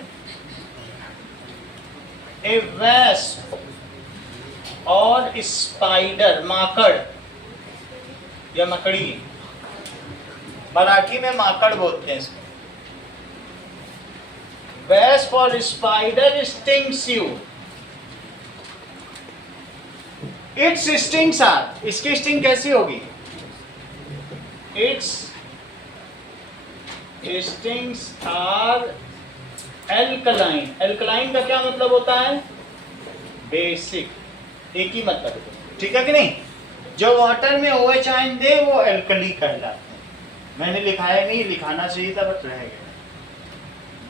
ए वेस्प और स्पाइडर, माकड़ या मकड़ी, मराठी में माकड़ बोलते हैं इसको। वेस्प और spider stings you, its stings are, इसकी स्टिंग कैसी होगी? Its stings are alkaline. Alkaline का क्या मतलब होता है? बेसिक, एक ही मतलब है, ठीक है कि नहीं? जो वाटर में OH आयन दे वो एल्कली कहलाते हैं। मैंने लिखाया नहीं, लिखाना चाहिए था बट रह गया।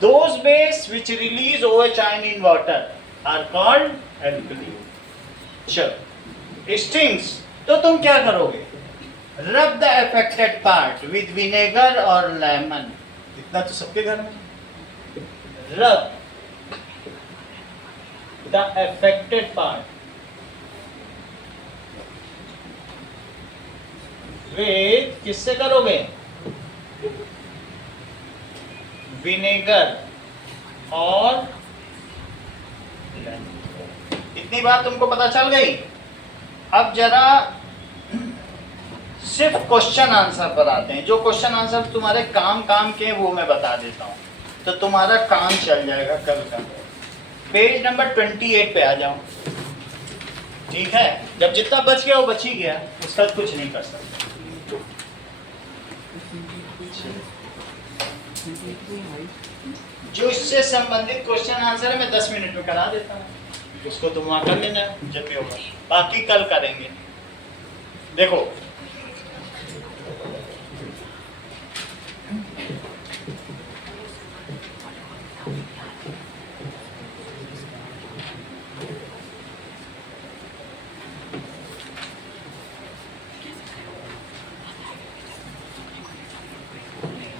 Those base which release OH ion in water are called alkali. चलो स्टिंग्स, तो तुम क्या करोगे? Rub the affected part with vinegar or lemon. इतना तो सबके घर में। Rub the affected part with, किससे करोगे? विनेगर और इतनी बात तुमको पता चल गई। अब जरा सिर्फ क्वेश्चन आंसर पर आते हैं। जो क्वेश्चन आंसर तुम्हारे काम के वो मैं बता देता हूँ, तो तुम्हारा काम चल जाएगा कल का। पेज नंबर 28 पे आ जाओ, ठीक है? जब जितना बच गया वो बच ही गया, उसका कुछ नहीं कर सकते। जो इससे संबंधित क्वेश्चन आंसर है मैं 10 मिनट में करा देता हूँ, उसको तुम वहाँ कर लेना जब भी होगा, बाकी कल करेंगे। देखो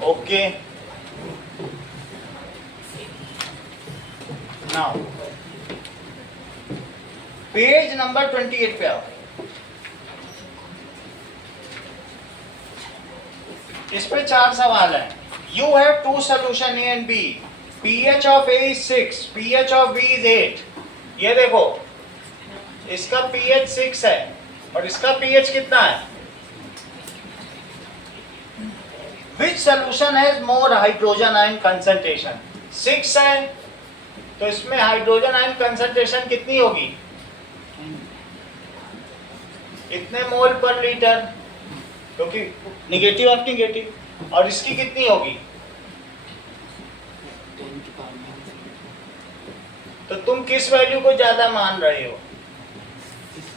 ओके, नाउ पेज नंबर 28 पे आओ। इस पे 4 सवाल है। You have 2 solution A and B, pH of A is 6, pH of B is 8। ये देखो, इसका pH 6 है और इसका pH कितना है? Which solution has more hydrogen ion concentration? 6 है, तो इसमें हाइड्रोजन आयन कंसंट्रेशन कितनी होगी? इतने मोल पर लीटर, क्योंकि निगेटिव ऑफ निगेटिव। और इसकी कितनी होगी? तो तुम किस वैल्यू को ज्यादा मान रहे हो?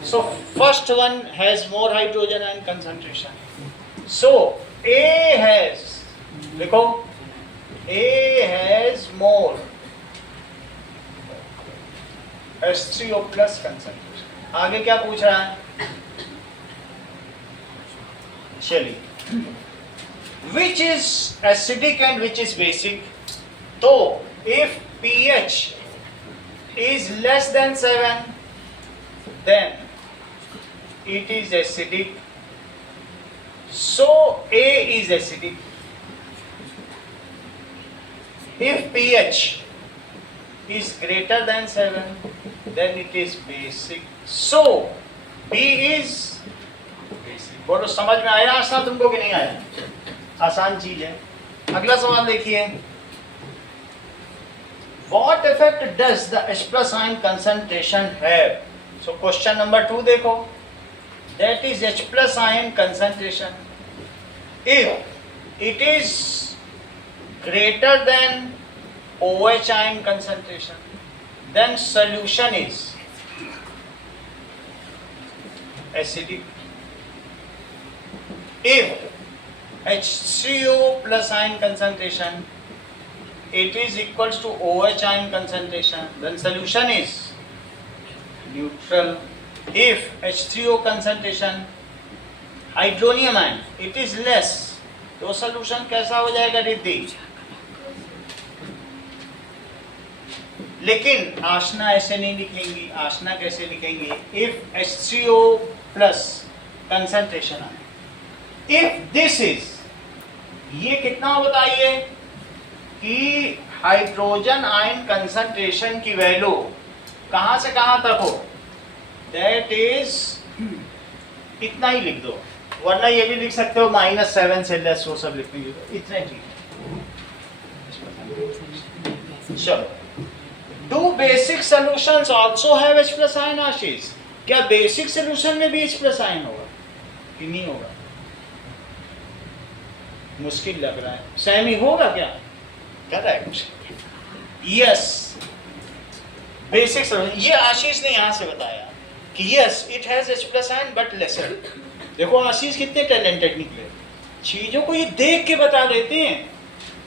So first one has more hydrogen ion concentration. So A has, देखो A has more H3O plus concentration। आगे क्या पूछ रहा है? चलिए, which is acidic and which is basic? तो if pH is less than 7, then it is acidic. So A is acidic. If pH is greater than 7, then it is basic. So B is basic. बोलो समझ में आया आसान तुमको कि नहीं आया? आसान चीज है। अगला सवाल देखिए। What effect does the H plus ion concentration have? So question number 2 देखो, that is H plus ion concentration. If it is greater than OH ion concentration, then solution is acidic. If H3O plus ion concentration it is equals to OH ion concentration, then solution is neutral. If H3O concentration hydronium ion it is less, तो solution कैसा हो जाएगा रिद्धि? लेकिन आशना ऐसे नहीं लिखेंगी. आशना कैसे लिखेंगे? If H3O plus concentration ion, if this is, ये कितना बताइए कि हाइड्रोजन आयन कंसंट्रेशन की वैल्यू कहां से कहां तक हो, दैट इज इतना ही लिख दो, वरना ये भी लिख सकते हो -7 से लेस, वो सब लिखने की इतना ठीक है. चलो, do basic solutions also have H plus ion Ashish? क्या बेसिक सॉल्यूशन में भी H प्लस आयन होगा कि नहीं होगा? मुश्किल लग रहा है. सेमी होगा क्या? करेक्ट. Yes, basic solution. ये आशीष ने यहाँ से बताया कि yes it has H plus ion but lesser. देखो आशीष कितने टैलेंटेड निकले, चीजों को ये देख के बता देते हैं,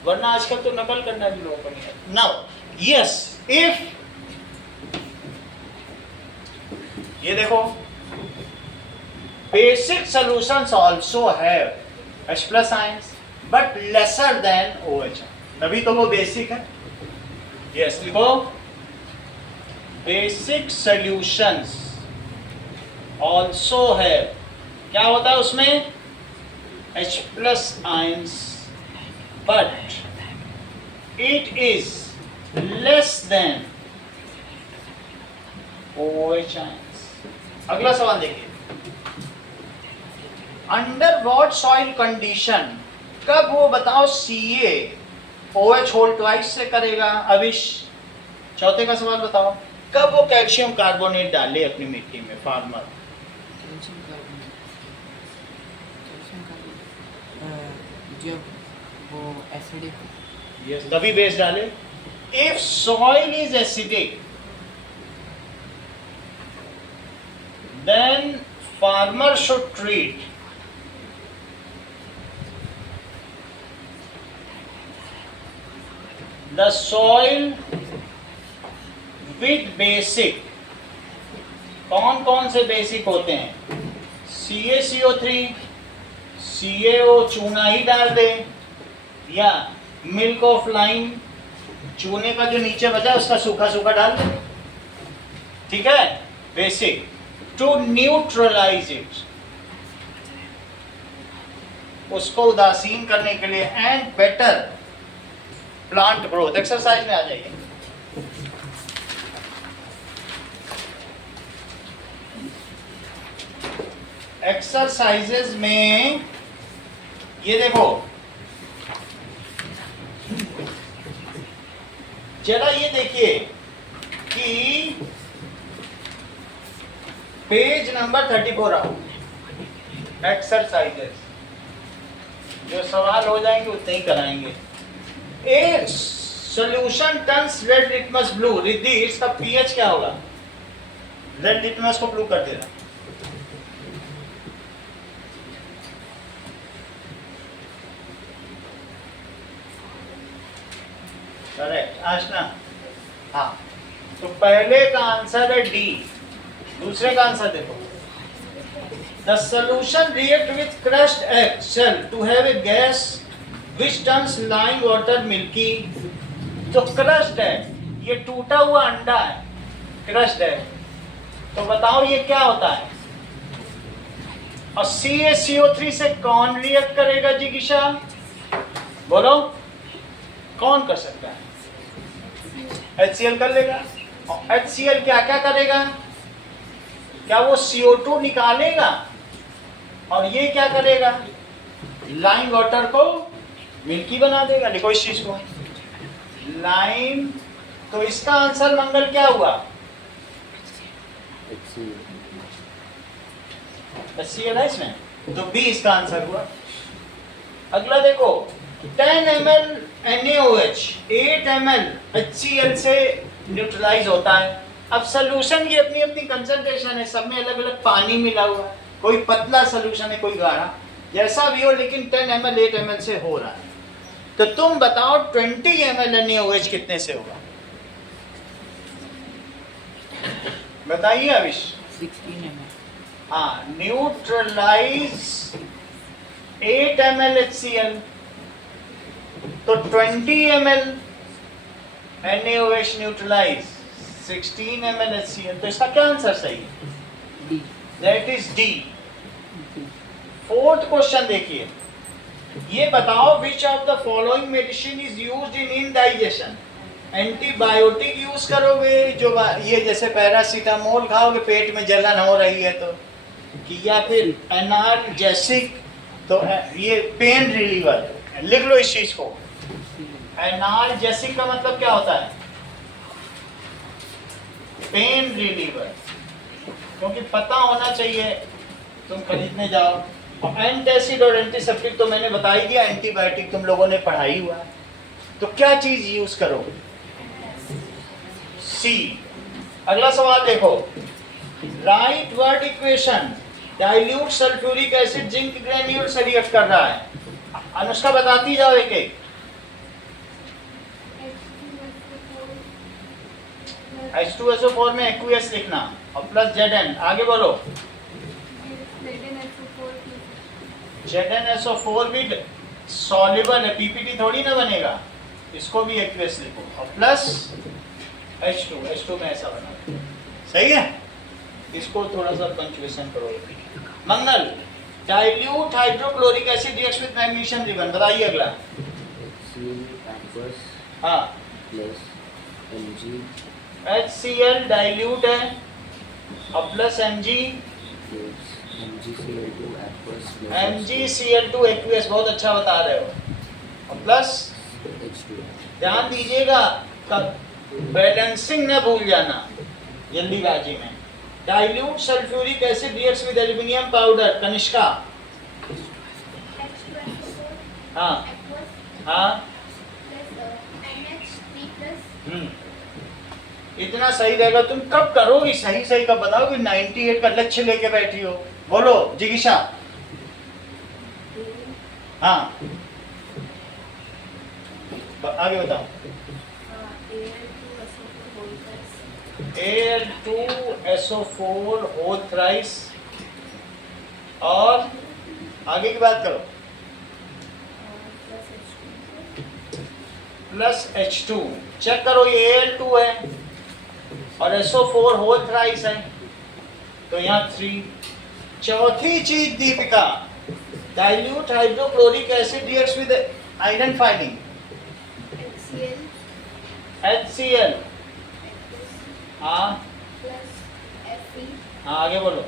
वरना आजकल तो नकल करना भी लोगों को नहीं है. नाउ यस, इफ ये देखो basic solutions also have H plus ions but lesser than OH, तभी तो वो बेसिक है. यस, लिखो बेसिक सॉल्यूशंस आल्सो हैव, क्या होता है उसमें? H plus ions but it is less than OH ions. अगला सवाल देखिए, अंडर व्हाट सॉइल कंडीशन, कब वो बताओ Ca OH होल ट्वाइस से करेगा? अविश, चौथे का सवाल बताओ, कब वो कैल्शियम कार्बोनेट डाले अपनी मिट्टी में फार्मर? कैल्शियम कार्बोनेट, जब वो एसिडिक, यस, तभी बेस डाले. If soil is acidic then farmer should treat the soil with basic. कौन कौन से बेसिक होते हैं? CaCO3, CaO चूना ही डाल दे, या मिल्क ऑफ लाइम, चूने का जो नीचे बचा उसका सूखा सूखा डाल दे. ठीक है, बेसिक टू न्यूट्रलाइज इट, उसको उदासीन करने के लिए, and better plant growth. Exercise में आ जाइए. एक्सरसाइजेज में ये देखो, जरा ये देखिए कि पेज नंबर 34 आओ. एक्सरसाइजेज जो सवाल हो जाएंगे उतने ही कराएंगे. A solution turns red litmus blue. Riddhi, इसका pH क्या होगा? रेड लिटमस को ब्लू कर देना. करेक्ट आशना. हाँ, तो पहले का आंसर है डी. दूसरे का आंसर देखो, the solution react with crushed egg shell to have a gas which turns lime water milky. तो क्रश्ड है, ये टूटा हुआ अंडा है, क्रश्ड है. तो बताओ ये क्या होता है? और CaCO3 से कौन रिएक्ट करेगा जिगिशा? बोलो, कौन कर सकता है? HCl कर लेगा. और HCl क्या क्या करेगा? क्या वो CO2 निकालेगा? और ये क्या करेगा? लाइम वाटर को मिल्की बना देगा. लिखो इस चीज को, लाइम तो इसका आंसर मंगल क्या हुआ? HCl है इसमें, तो बी इसका आंसर हुआ। अगला देखो 10 ml NaOH 8 ml HCl से न्यूट्रलाइज होता है। अब सोल्यूशन की अपनी अपनी कंसंट्रेशन है, सब में अलग अलग पानी मिला हुआ है, कोई पतला सोल्यूशन है कोई गाढ़ा, जैसा भी हो, लेकिन 10 ml 8 ml से हो रहा है। तो तुम बताओ 20 ml NaOH कितने से होगा? बताइए अविश। 16 ml। हाँ, न्यूट्रलाइज 8 ml HCl, तो 20 ml NaOH neutralise 16 ml HCl, तो इसका क्या आंसर सही है? D। That is D. Fourth question देखिए, ये बताओ which of the following medicine is used in indigestion. Antibiotic use करोगे जो ये जैसे पैरासीटामोल खाओगे पेट में जलन हो रही है तो, कि या फिर एनाल्जेसिक, तो ये पेन रिलीवर, लिख लो इस चीज को। एनाल्जेसिक का मतलब क्या होता है? पेन रिलीवर, क्योंकि पता होना चाहिए, तुम खरीदने जाओ। और एंटासिड और एंटीसेप्टिक तो मैंने बता ही दिया, एंटीबायोटिक तुम लोगों ने पढ़ाई हुआ है। तो क्या चीज यूज करोगे? सी। अगला सवाल देखो, right word equation dilute sulphuric acid zinc granule से रिएक्ट कर रहा है। अनुष्का बताती जाओ एक एक। H2SO4 में एक्वियस लिखना और प्लस Zn, आगे बोलो। ZnSO4 भी सॉल्युबल है, पीपीटी थोड़ी ना बनेगा, इसको भी एक्वियस लिखो और प्लस H2 में ऐसा बना, सही है। इसको थोड़ा सा पंक्चुएशन करो। Mangal, dilute hydrochloric acid reacts with magnesium ribbon, बताइए अगला। हाँ, HCl डाइल्यूट है और प्लस MgCl2 एक्वियस, बहुत अच्छा बता रहे हो, और प्लस ध्यान दीजिएगा, बैलेंसिंग न भूल जाना जल्दीबाजी में। Dilute sulphuric acid reacts with aluminium powder, Kanishka. हाँ हाँ, इतना सही रहेगा। तुम कब करोगी सही सही कब बताओगी? 98 का लक्ष्य लेके बैठी हो, बोलो जिगिशा। हाँ आगे बताओ। Al2SO4 होल थ्राइस, और आगे की बात करो, प्लस H2। चेक करो, ये Al2 है और SO4 होल थ्राइस है, तो यहाँ 3। चौथी चीज Deepika, dilute hydrochloric acid reacts with iron filing, HCl। हाँ हाँ, आगे बोलो।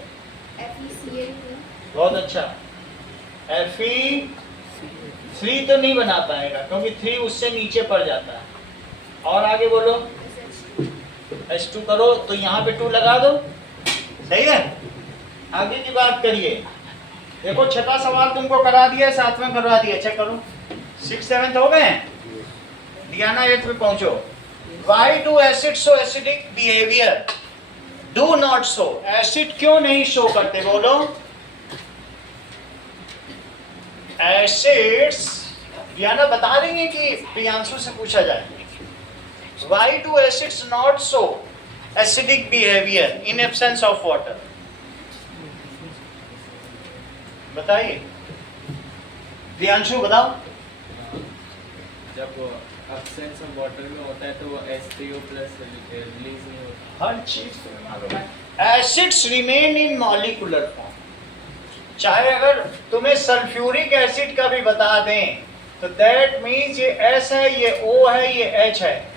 बहुत अच्छा। Fe3 तो नहीं बना पाएगा क्योंकि 3 उससे नीचे पड़ जाता है, और आगे बोलो। H2 करो तो यहाँ पे 2 लगा दो, सही है। आगे की बात करिए, देखो छठा सवाल तुमको करा दिया, 7वां करवा दिया, चेक करो। 6th 7th हो गए, डियाना 8th में पहुंचो। Why do acids show acidic behavior? Do not show, acid क्यों नहीं शो करते, बोलो। एसिड्स डियाना बता रही है कि प्रियांशु से पूछा जाए। Why do acids not show acidic behavior in absence of water? बताइए, प्रियांशु बताओ। जब absence of water में होता है तो वो H3O प्लस रिलीज नहीं होता। हर चीज acids remain in molecular form. चाहे अगर तुम्हें सल्फ्यूरिक एसिड का भी बता दें तो दैट मीन्स ये S है, ये O है, ये H है,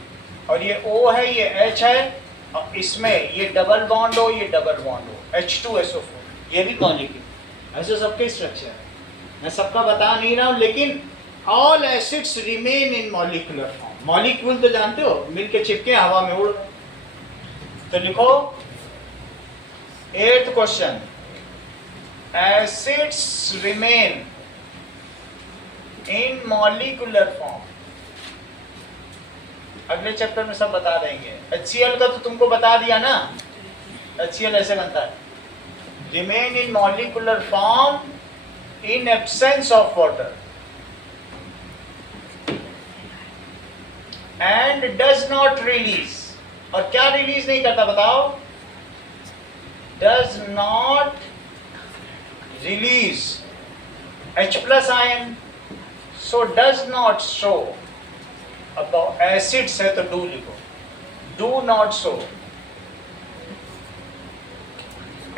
और ये O है, ये H है, और इसमें ये डबल बॉन्ड हो, ये डबल बॉन्ड हो, H2SO4, ये भी मॉलिक्यूल। ऐसे सबके स्ट्रक्चर है, मैं सबका बता नहीं रहा हूँ, लेकिन all acids remain in molecular form. Molecule तो जानते हो, मिलके चिपके हवा में उड़। तो लिखो 8th question, acids remain in molecular form. अगले चैप्टर में सब बता देंगे। HCl का तो तुमको बता दिया ना, HCl ऐसे बनता है, remain in molecular form in absence of water and does not release. और क्या रिलीज नहीं करता बताओ? Does not release H plus ion, so does not show. अब एसिड्स है तो डू लिखो, do not show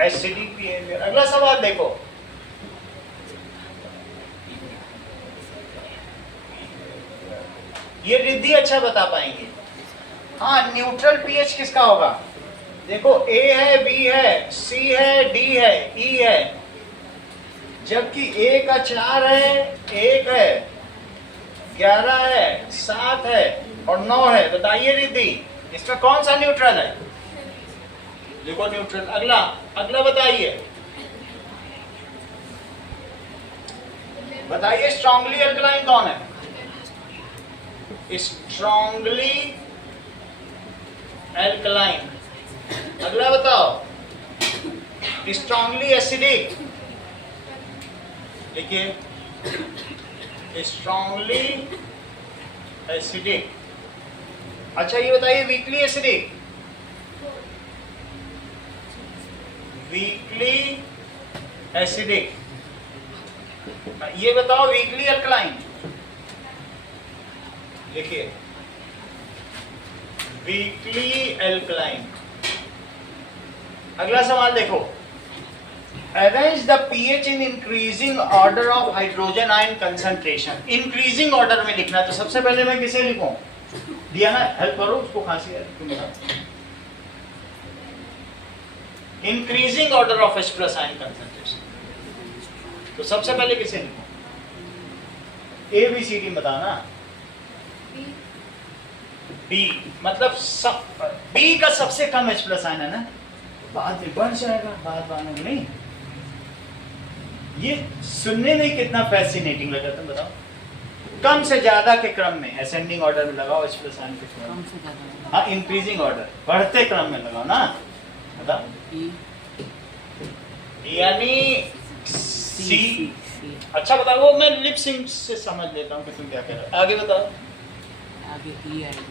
acidic behaviour. अगला सवाल देखो, ये रिद्धि अच्छा बता पाएंगे। हाँ, न्यूट्रल पीएच किसका होगा? देखो A है, B है, C है, D है, E है, जबकि A का 4 है, 1 है, 11 है, 7 है और 9 है। बताइए रिद्धि, इसमें कौन सा न्यूट्रल है? देखो न्यूट्रल। अगला बताइए, बताइए स्ट्रांगली अल्कलाइन कौन है? Strongly alkaline. अगला बताओ, स्ट्रांगली एसिडिक। देखिए, स्ट्रांगली एसिडिक। अच्छा ये बताइए वीकली एसिडिक। Weakly acidic. ये बताओ वीकली अल्कलाइन। देखिए, वीकली एल्कलाइन। अगला सवाल देखो, arrange the pH in increasing order of hydrogen ion concentration. Increasing order में लिखना है, तो सबसे पहले मैं किसे लिखूं? दिया ना, हेल्प करो, उसको खांसी है तुम बताओ। Increasing order of H plus ion concentration, तो सबसे पहले किसे लिखूं? ABCD बताना। B मतलब B का सबसे कम H प्लस आयन है ना, बाद में बढ़ जाएगा, बाद में नहीं। ये सुनने में कितना फैसिनेटिंग लगा, तुम बताओ। कम से ज्यादा के क्रम में असेंडिंग ऑर्डर में लगाओ H प्लस आयन के क्रम कम से ज्यादा। हाँ, इंक्रीजिंग ऑर्डर बढ़ते क्रम में लगाओ ना। बताओ, यानी C। अच्छा बताओ, वो मैं लिप सिंक से समझ लेता हूँ कि तुम क्या कह रहे हो। आगे बताओ। आगे E आएगा।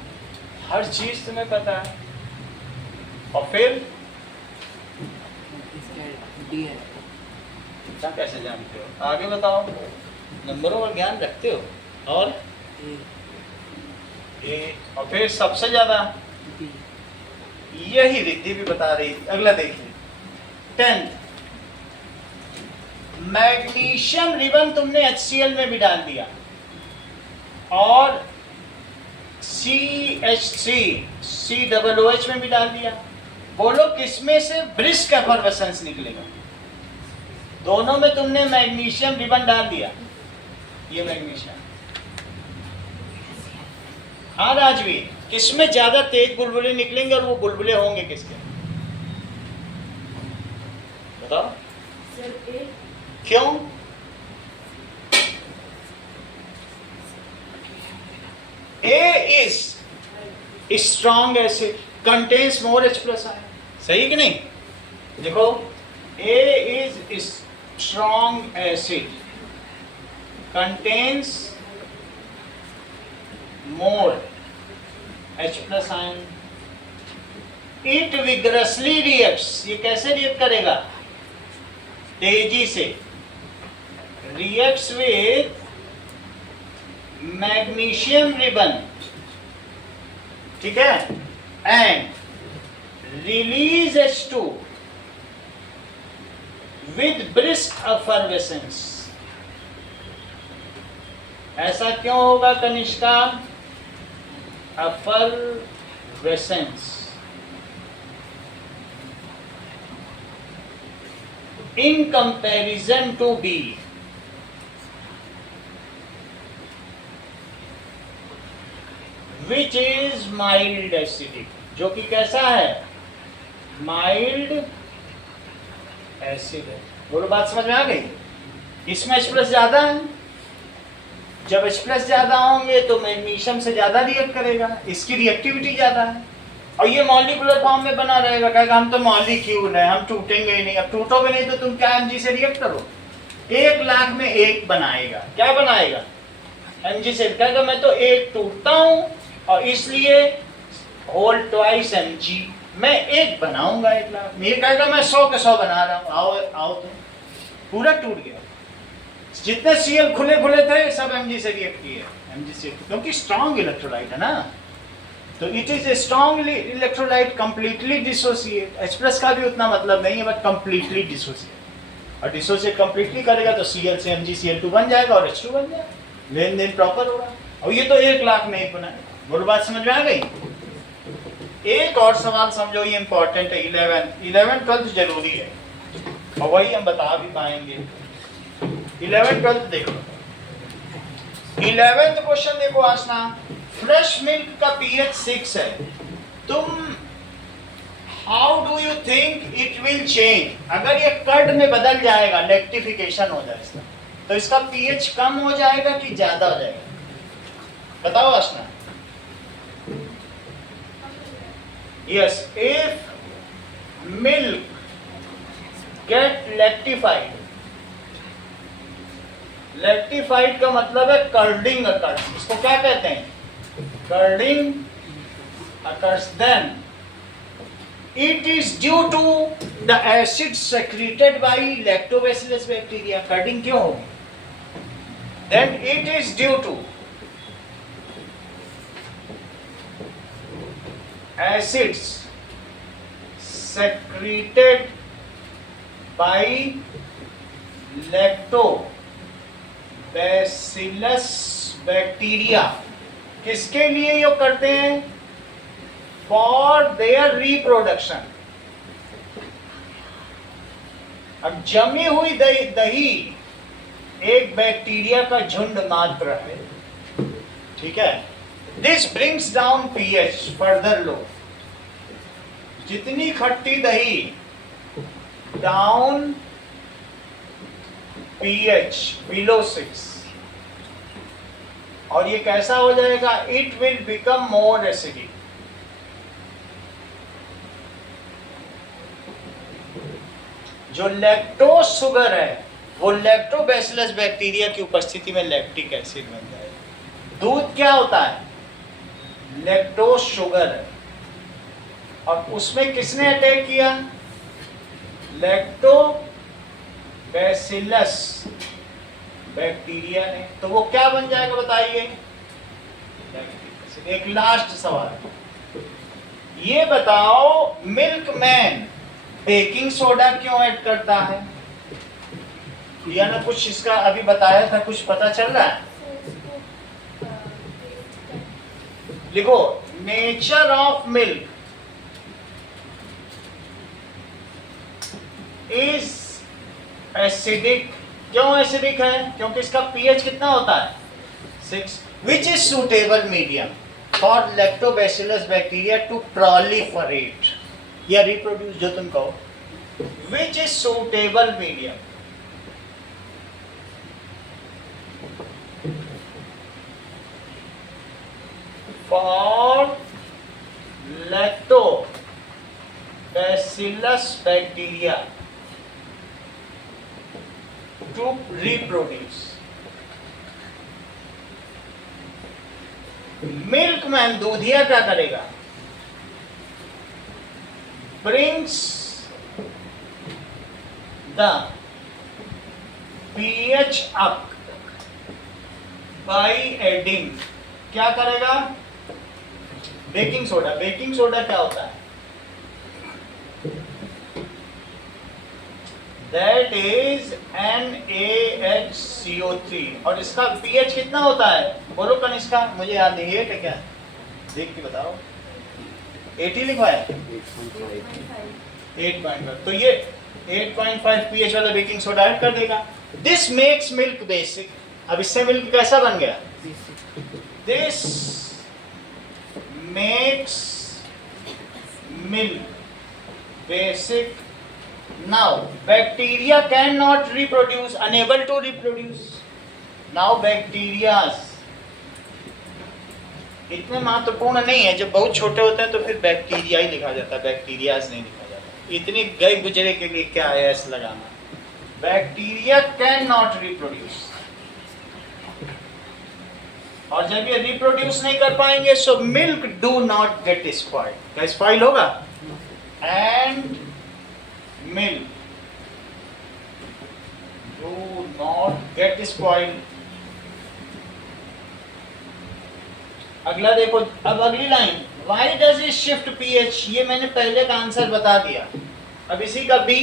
हर चीज तुम्हें पता है। और फिर इसका D है। क्या कैसे जानते हो? आगे बताओ। नंबरों का ज्ञान रखते हो। और A और फिर सबसे ज्यादा B। यही रिद्धि भी बता रही थी। अगला देखिए, 10th, मैग्नीशियम रिबन तुमने HCl में भी डाल दिया और CH3 COOH में भी डाल दिया। बोलो किसमें से ब्रिस्क एफर्वेसेंस निकलेगा? दोनों में तुमने मैग्नीशियम रिबन डाल दिया। ये मैग्नीशियम, हाँ राजवीर, किसमें ज्यादा तेज बुलबुले निकलेंगे और वो बुलबुले होंगे किसके? बताओ क्यों? A is strong acid contains more H plus ion, सही कि नहीं? देखो, A is strong acid contains more H plus ion. It vigorously reacts. ये कैसे रिएक्ट करेगा? तेजी से। Reacts with magnesium ribbon, ठीक है, and release H2 with brisk effervescence. ऐसा क्यों होगा Kanishka? effervescence. In comparison to B, which is mild acidic, जो कि कैसा है, माइल्ड एसिड है। बोलो बात समझ में आ गई। इसमें H प्लस ज्यादा है, जब H प्लस ज्यादा होंगे तो मैग्नीशियम से ज्यादा रिएक्ट करेगा, इसकी रिएक्टिविटी ज्यादा है और ये मॉलिक्यूलर फॉर्म में बना रहेगा। कहेगा हम तो मॉलिक्यूल है, हम टूटेंगे ही नहीं। अब टूटोगे नहीं तो तुम क्या Mg से रिएक्ट करो, 1,00,000 में एक बनाएगा। क्या बनाएगा, Mg से। कहेगा मैं तो एक टूटता हूं और इसलिए होल ट्वाइस Mg, मैं एक बनाऊंगा 1,00,000। ये कहेगा मैं 100 के 100 बना रहा हूं। आओ आओ तो पूरा टूट गया। जितने Cl खुले खुले थे सब Mg से रिएक्ट किए, Mg से, क्योंकि स्ट्रॉन्ग इलेक्ट्रोलाइट है ना, तो it is a strong electrolyte, completely dissociate. H plus का भी उतना मतलब नहीं है, बट कंप्लीटली डिसोसिएट। और डिसोसिएट कंप्लीटली करेगा तो Cl से MgCl2 बन जाएगा और H2 बन जाएगा, लेन देन प्रॉपर होगा। और ये तो 1,00,000 में एक बनाए। बोलो बात समझ में आ गई। एक और सवाल समझो, ये इंपॉर्टेंट है। 11 12 जरूरी है और वही हम बता भी पाएंगे। 11 12 देखो, 11th क्वेश्चन देखो आसना। फ्रेश मिल्क का पीएच 6 है, तुम how do you think it will change. अगर ये कर्ड में बदल जाएगा, लैक्टिफिकेशन हो जाए इसका, तो इसका पीएच कम हो जाएगा कि ज्यादा हो जाएगा, बताओ आसना। Yes, if milk get lactified, lactified का मतलब है कर्डिंग occurs। इसको क्या कहते हैं, कर्डिंग occurs, then it is due to the acid secreted by lactobacillus bacteria। कर्डिंग क्यों होगी, then it is due to acids secreted by lactobacillus bacteria। किसके लिए ये करते हैं, फॉर देयर रिप्रोडक्शन। अब जमी हुई दही एक बैक्टीरिया का झुंड मात्र है, ठीक है। This brings down pH further low। जितनी खट्टी दही, down pH below 6। और ये कैसा हो जाएगा, it will become more acidic। जो लैक्टोज शुगर है वो लैक्टोबैसिलस बैक्टीरिया की उपस्थिति में लैक्टिक एसिड बन जाएगा। दूध क्या होता है, लैक्टोज शुगर है, और उसमें किसने अटैक किया, लैक्टोबैसिलस बैक्टीरिया ने, तो वो क्या बन जाएगा बताइए। एक लास्ट सवाल, ये बताओ मिल्कमैन बेकिंग सोडा क्यों ऐड करता है, या ना कुछ इसका अभी बताया था, कुछ पता चल रहा है। लिखो, nature of milk is acidic. क्यों एसिडिक है, क्योंकि इसका पीएच कितना होता है, 6, which is suitable medium for lactobacillus bacteria to proliferate या रिप्रोड्यूस, जो तुम कहो। Which is suitable medium, for lactobacillus bacteria to reproduce। Milkman दूधिया क्या करेगा, brings the pH up by adding, क्या करेगा, बेकिंग सोडा। बेकिंग सोडा क्या होता है, दैट इज NaHCO3, और इसका पीएच कितना होता है, बोलो कनिष्का, मुझे याद नहीं है क्या, देख के बताओ। 80 लिखवाया, 8.5, तो ये 8.5 पीएच वाला बेकिंग सोडा ऐड कर देगा। This makes milk basic. अब इससे मिल्क कैसा बन गया, this makes milk basic. Now bacteria cannot reproduce, unable to reproduce. Now bacterias इतने महत्वपूर्ण नहीं है, जब बहुत छोटे होते हैं तो फिर बैक्टीरिया ही लिखा जाता है, बैक्टीरियाज नहीं लिखा जाता। इतनी गए गुजरे के लिए क्या है एस लगाना। बैक्टीरिया कैन नॉट रिप्रोड्यूस, और जब ये रिप्रोड्यूस नहीं कर पाएंगे so milk do not gate spoil. क्या स्पॉइल होगा? And milk do not gate spoil. अगला देखो, अब अगली line, why does it shift pH, ये मैंने पहले का आंसर बता दिया। अब इसी का B,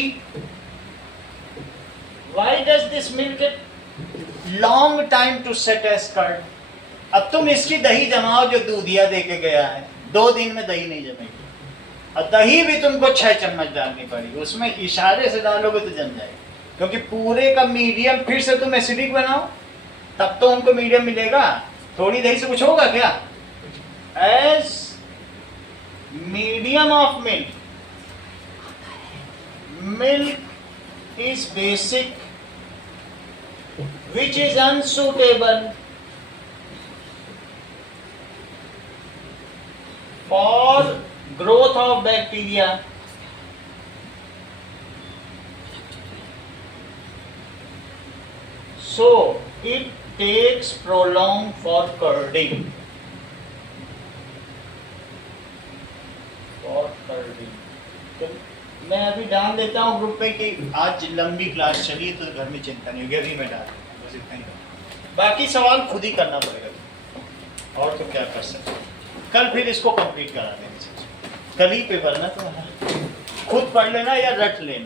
why does this milk take long time to set as curd. अब तुम इसकी दही जमाओ जो दूधिया दे के गया है, 2 दिन में दही नहीं जमेगी, और दही भी तुमको 6 चम्मच डालनी पड़ेगी, उसमें इशारे से डालोगे तो जम जाएगी, क्योंकि पूरे का मीडियम फिर से तुम एसिडिक बनाओ तब तो उनको मीडियम मिलेगा। थोड़ी दही से कुछ होगा क्या? As medium of milk, milk is basic which is unsuitable for growth of bacteria. So it takes prolonged for curding. For curding. तो मैं अभी डाल देता हूँ ग्रुप में कि आज लंबी क्लास चली तो घर में चिंता नहीं होगी, अभी मैं डाल दूंगा, बस इतना ही। बाकी सवाल खुद ही करना पड़ेगा, और तो क्या कर सकते। कल फिर इसको कंप्लीट करा देंगे, कल ही पेपर ना, तो खुद पढ़ लेना या रट लेना।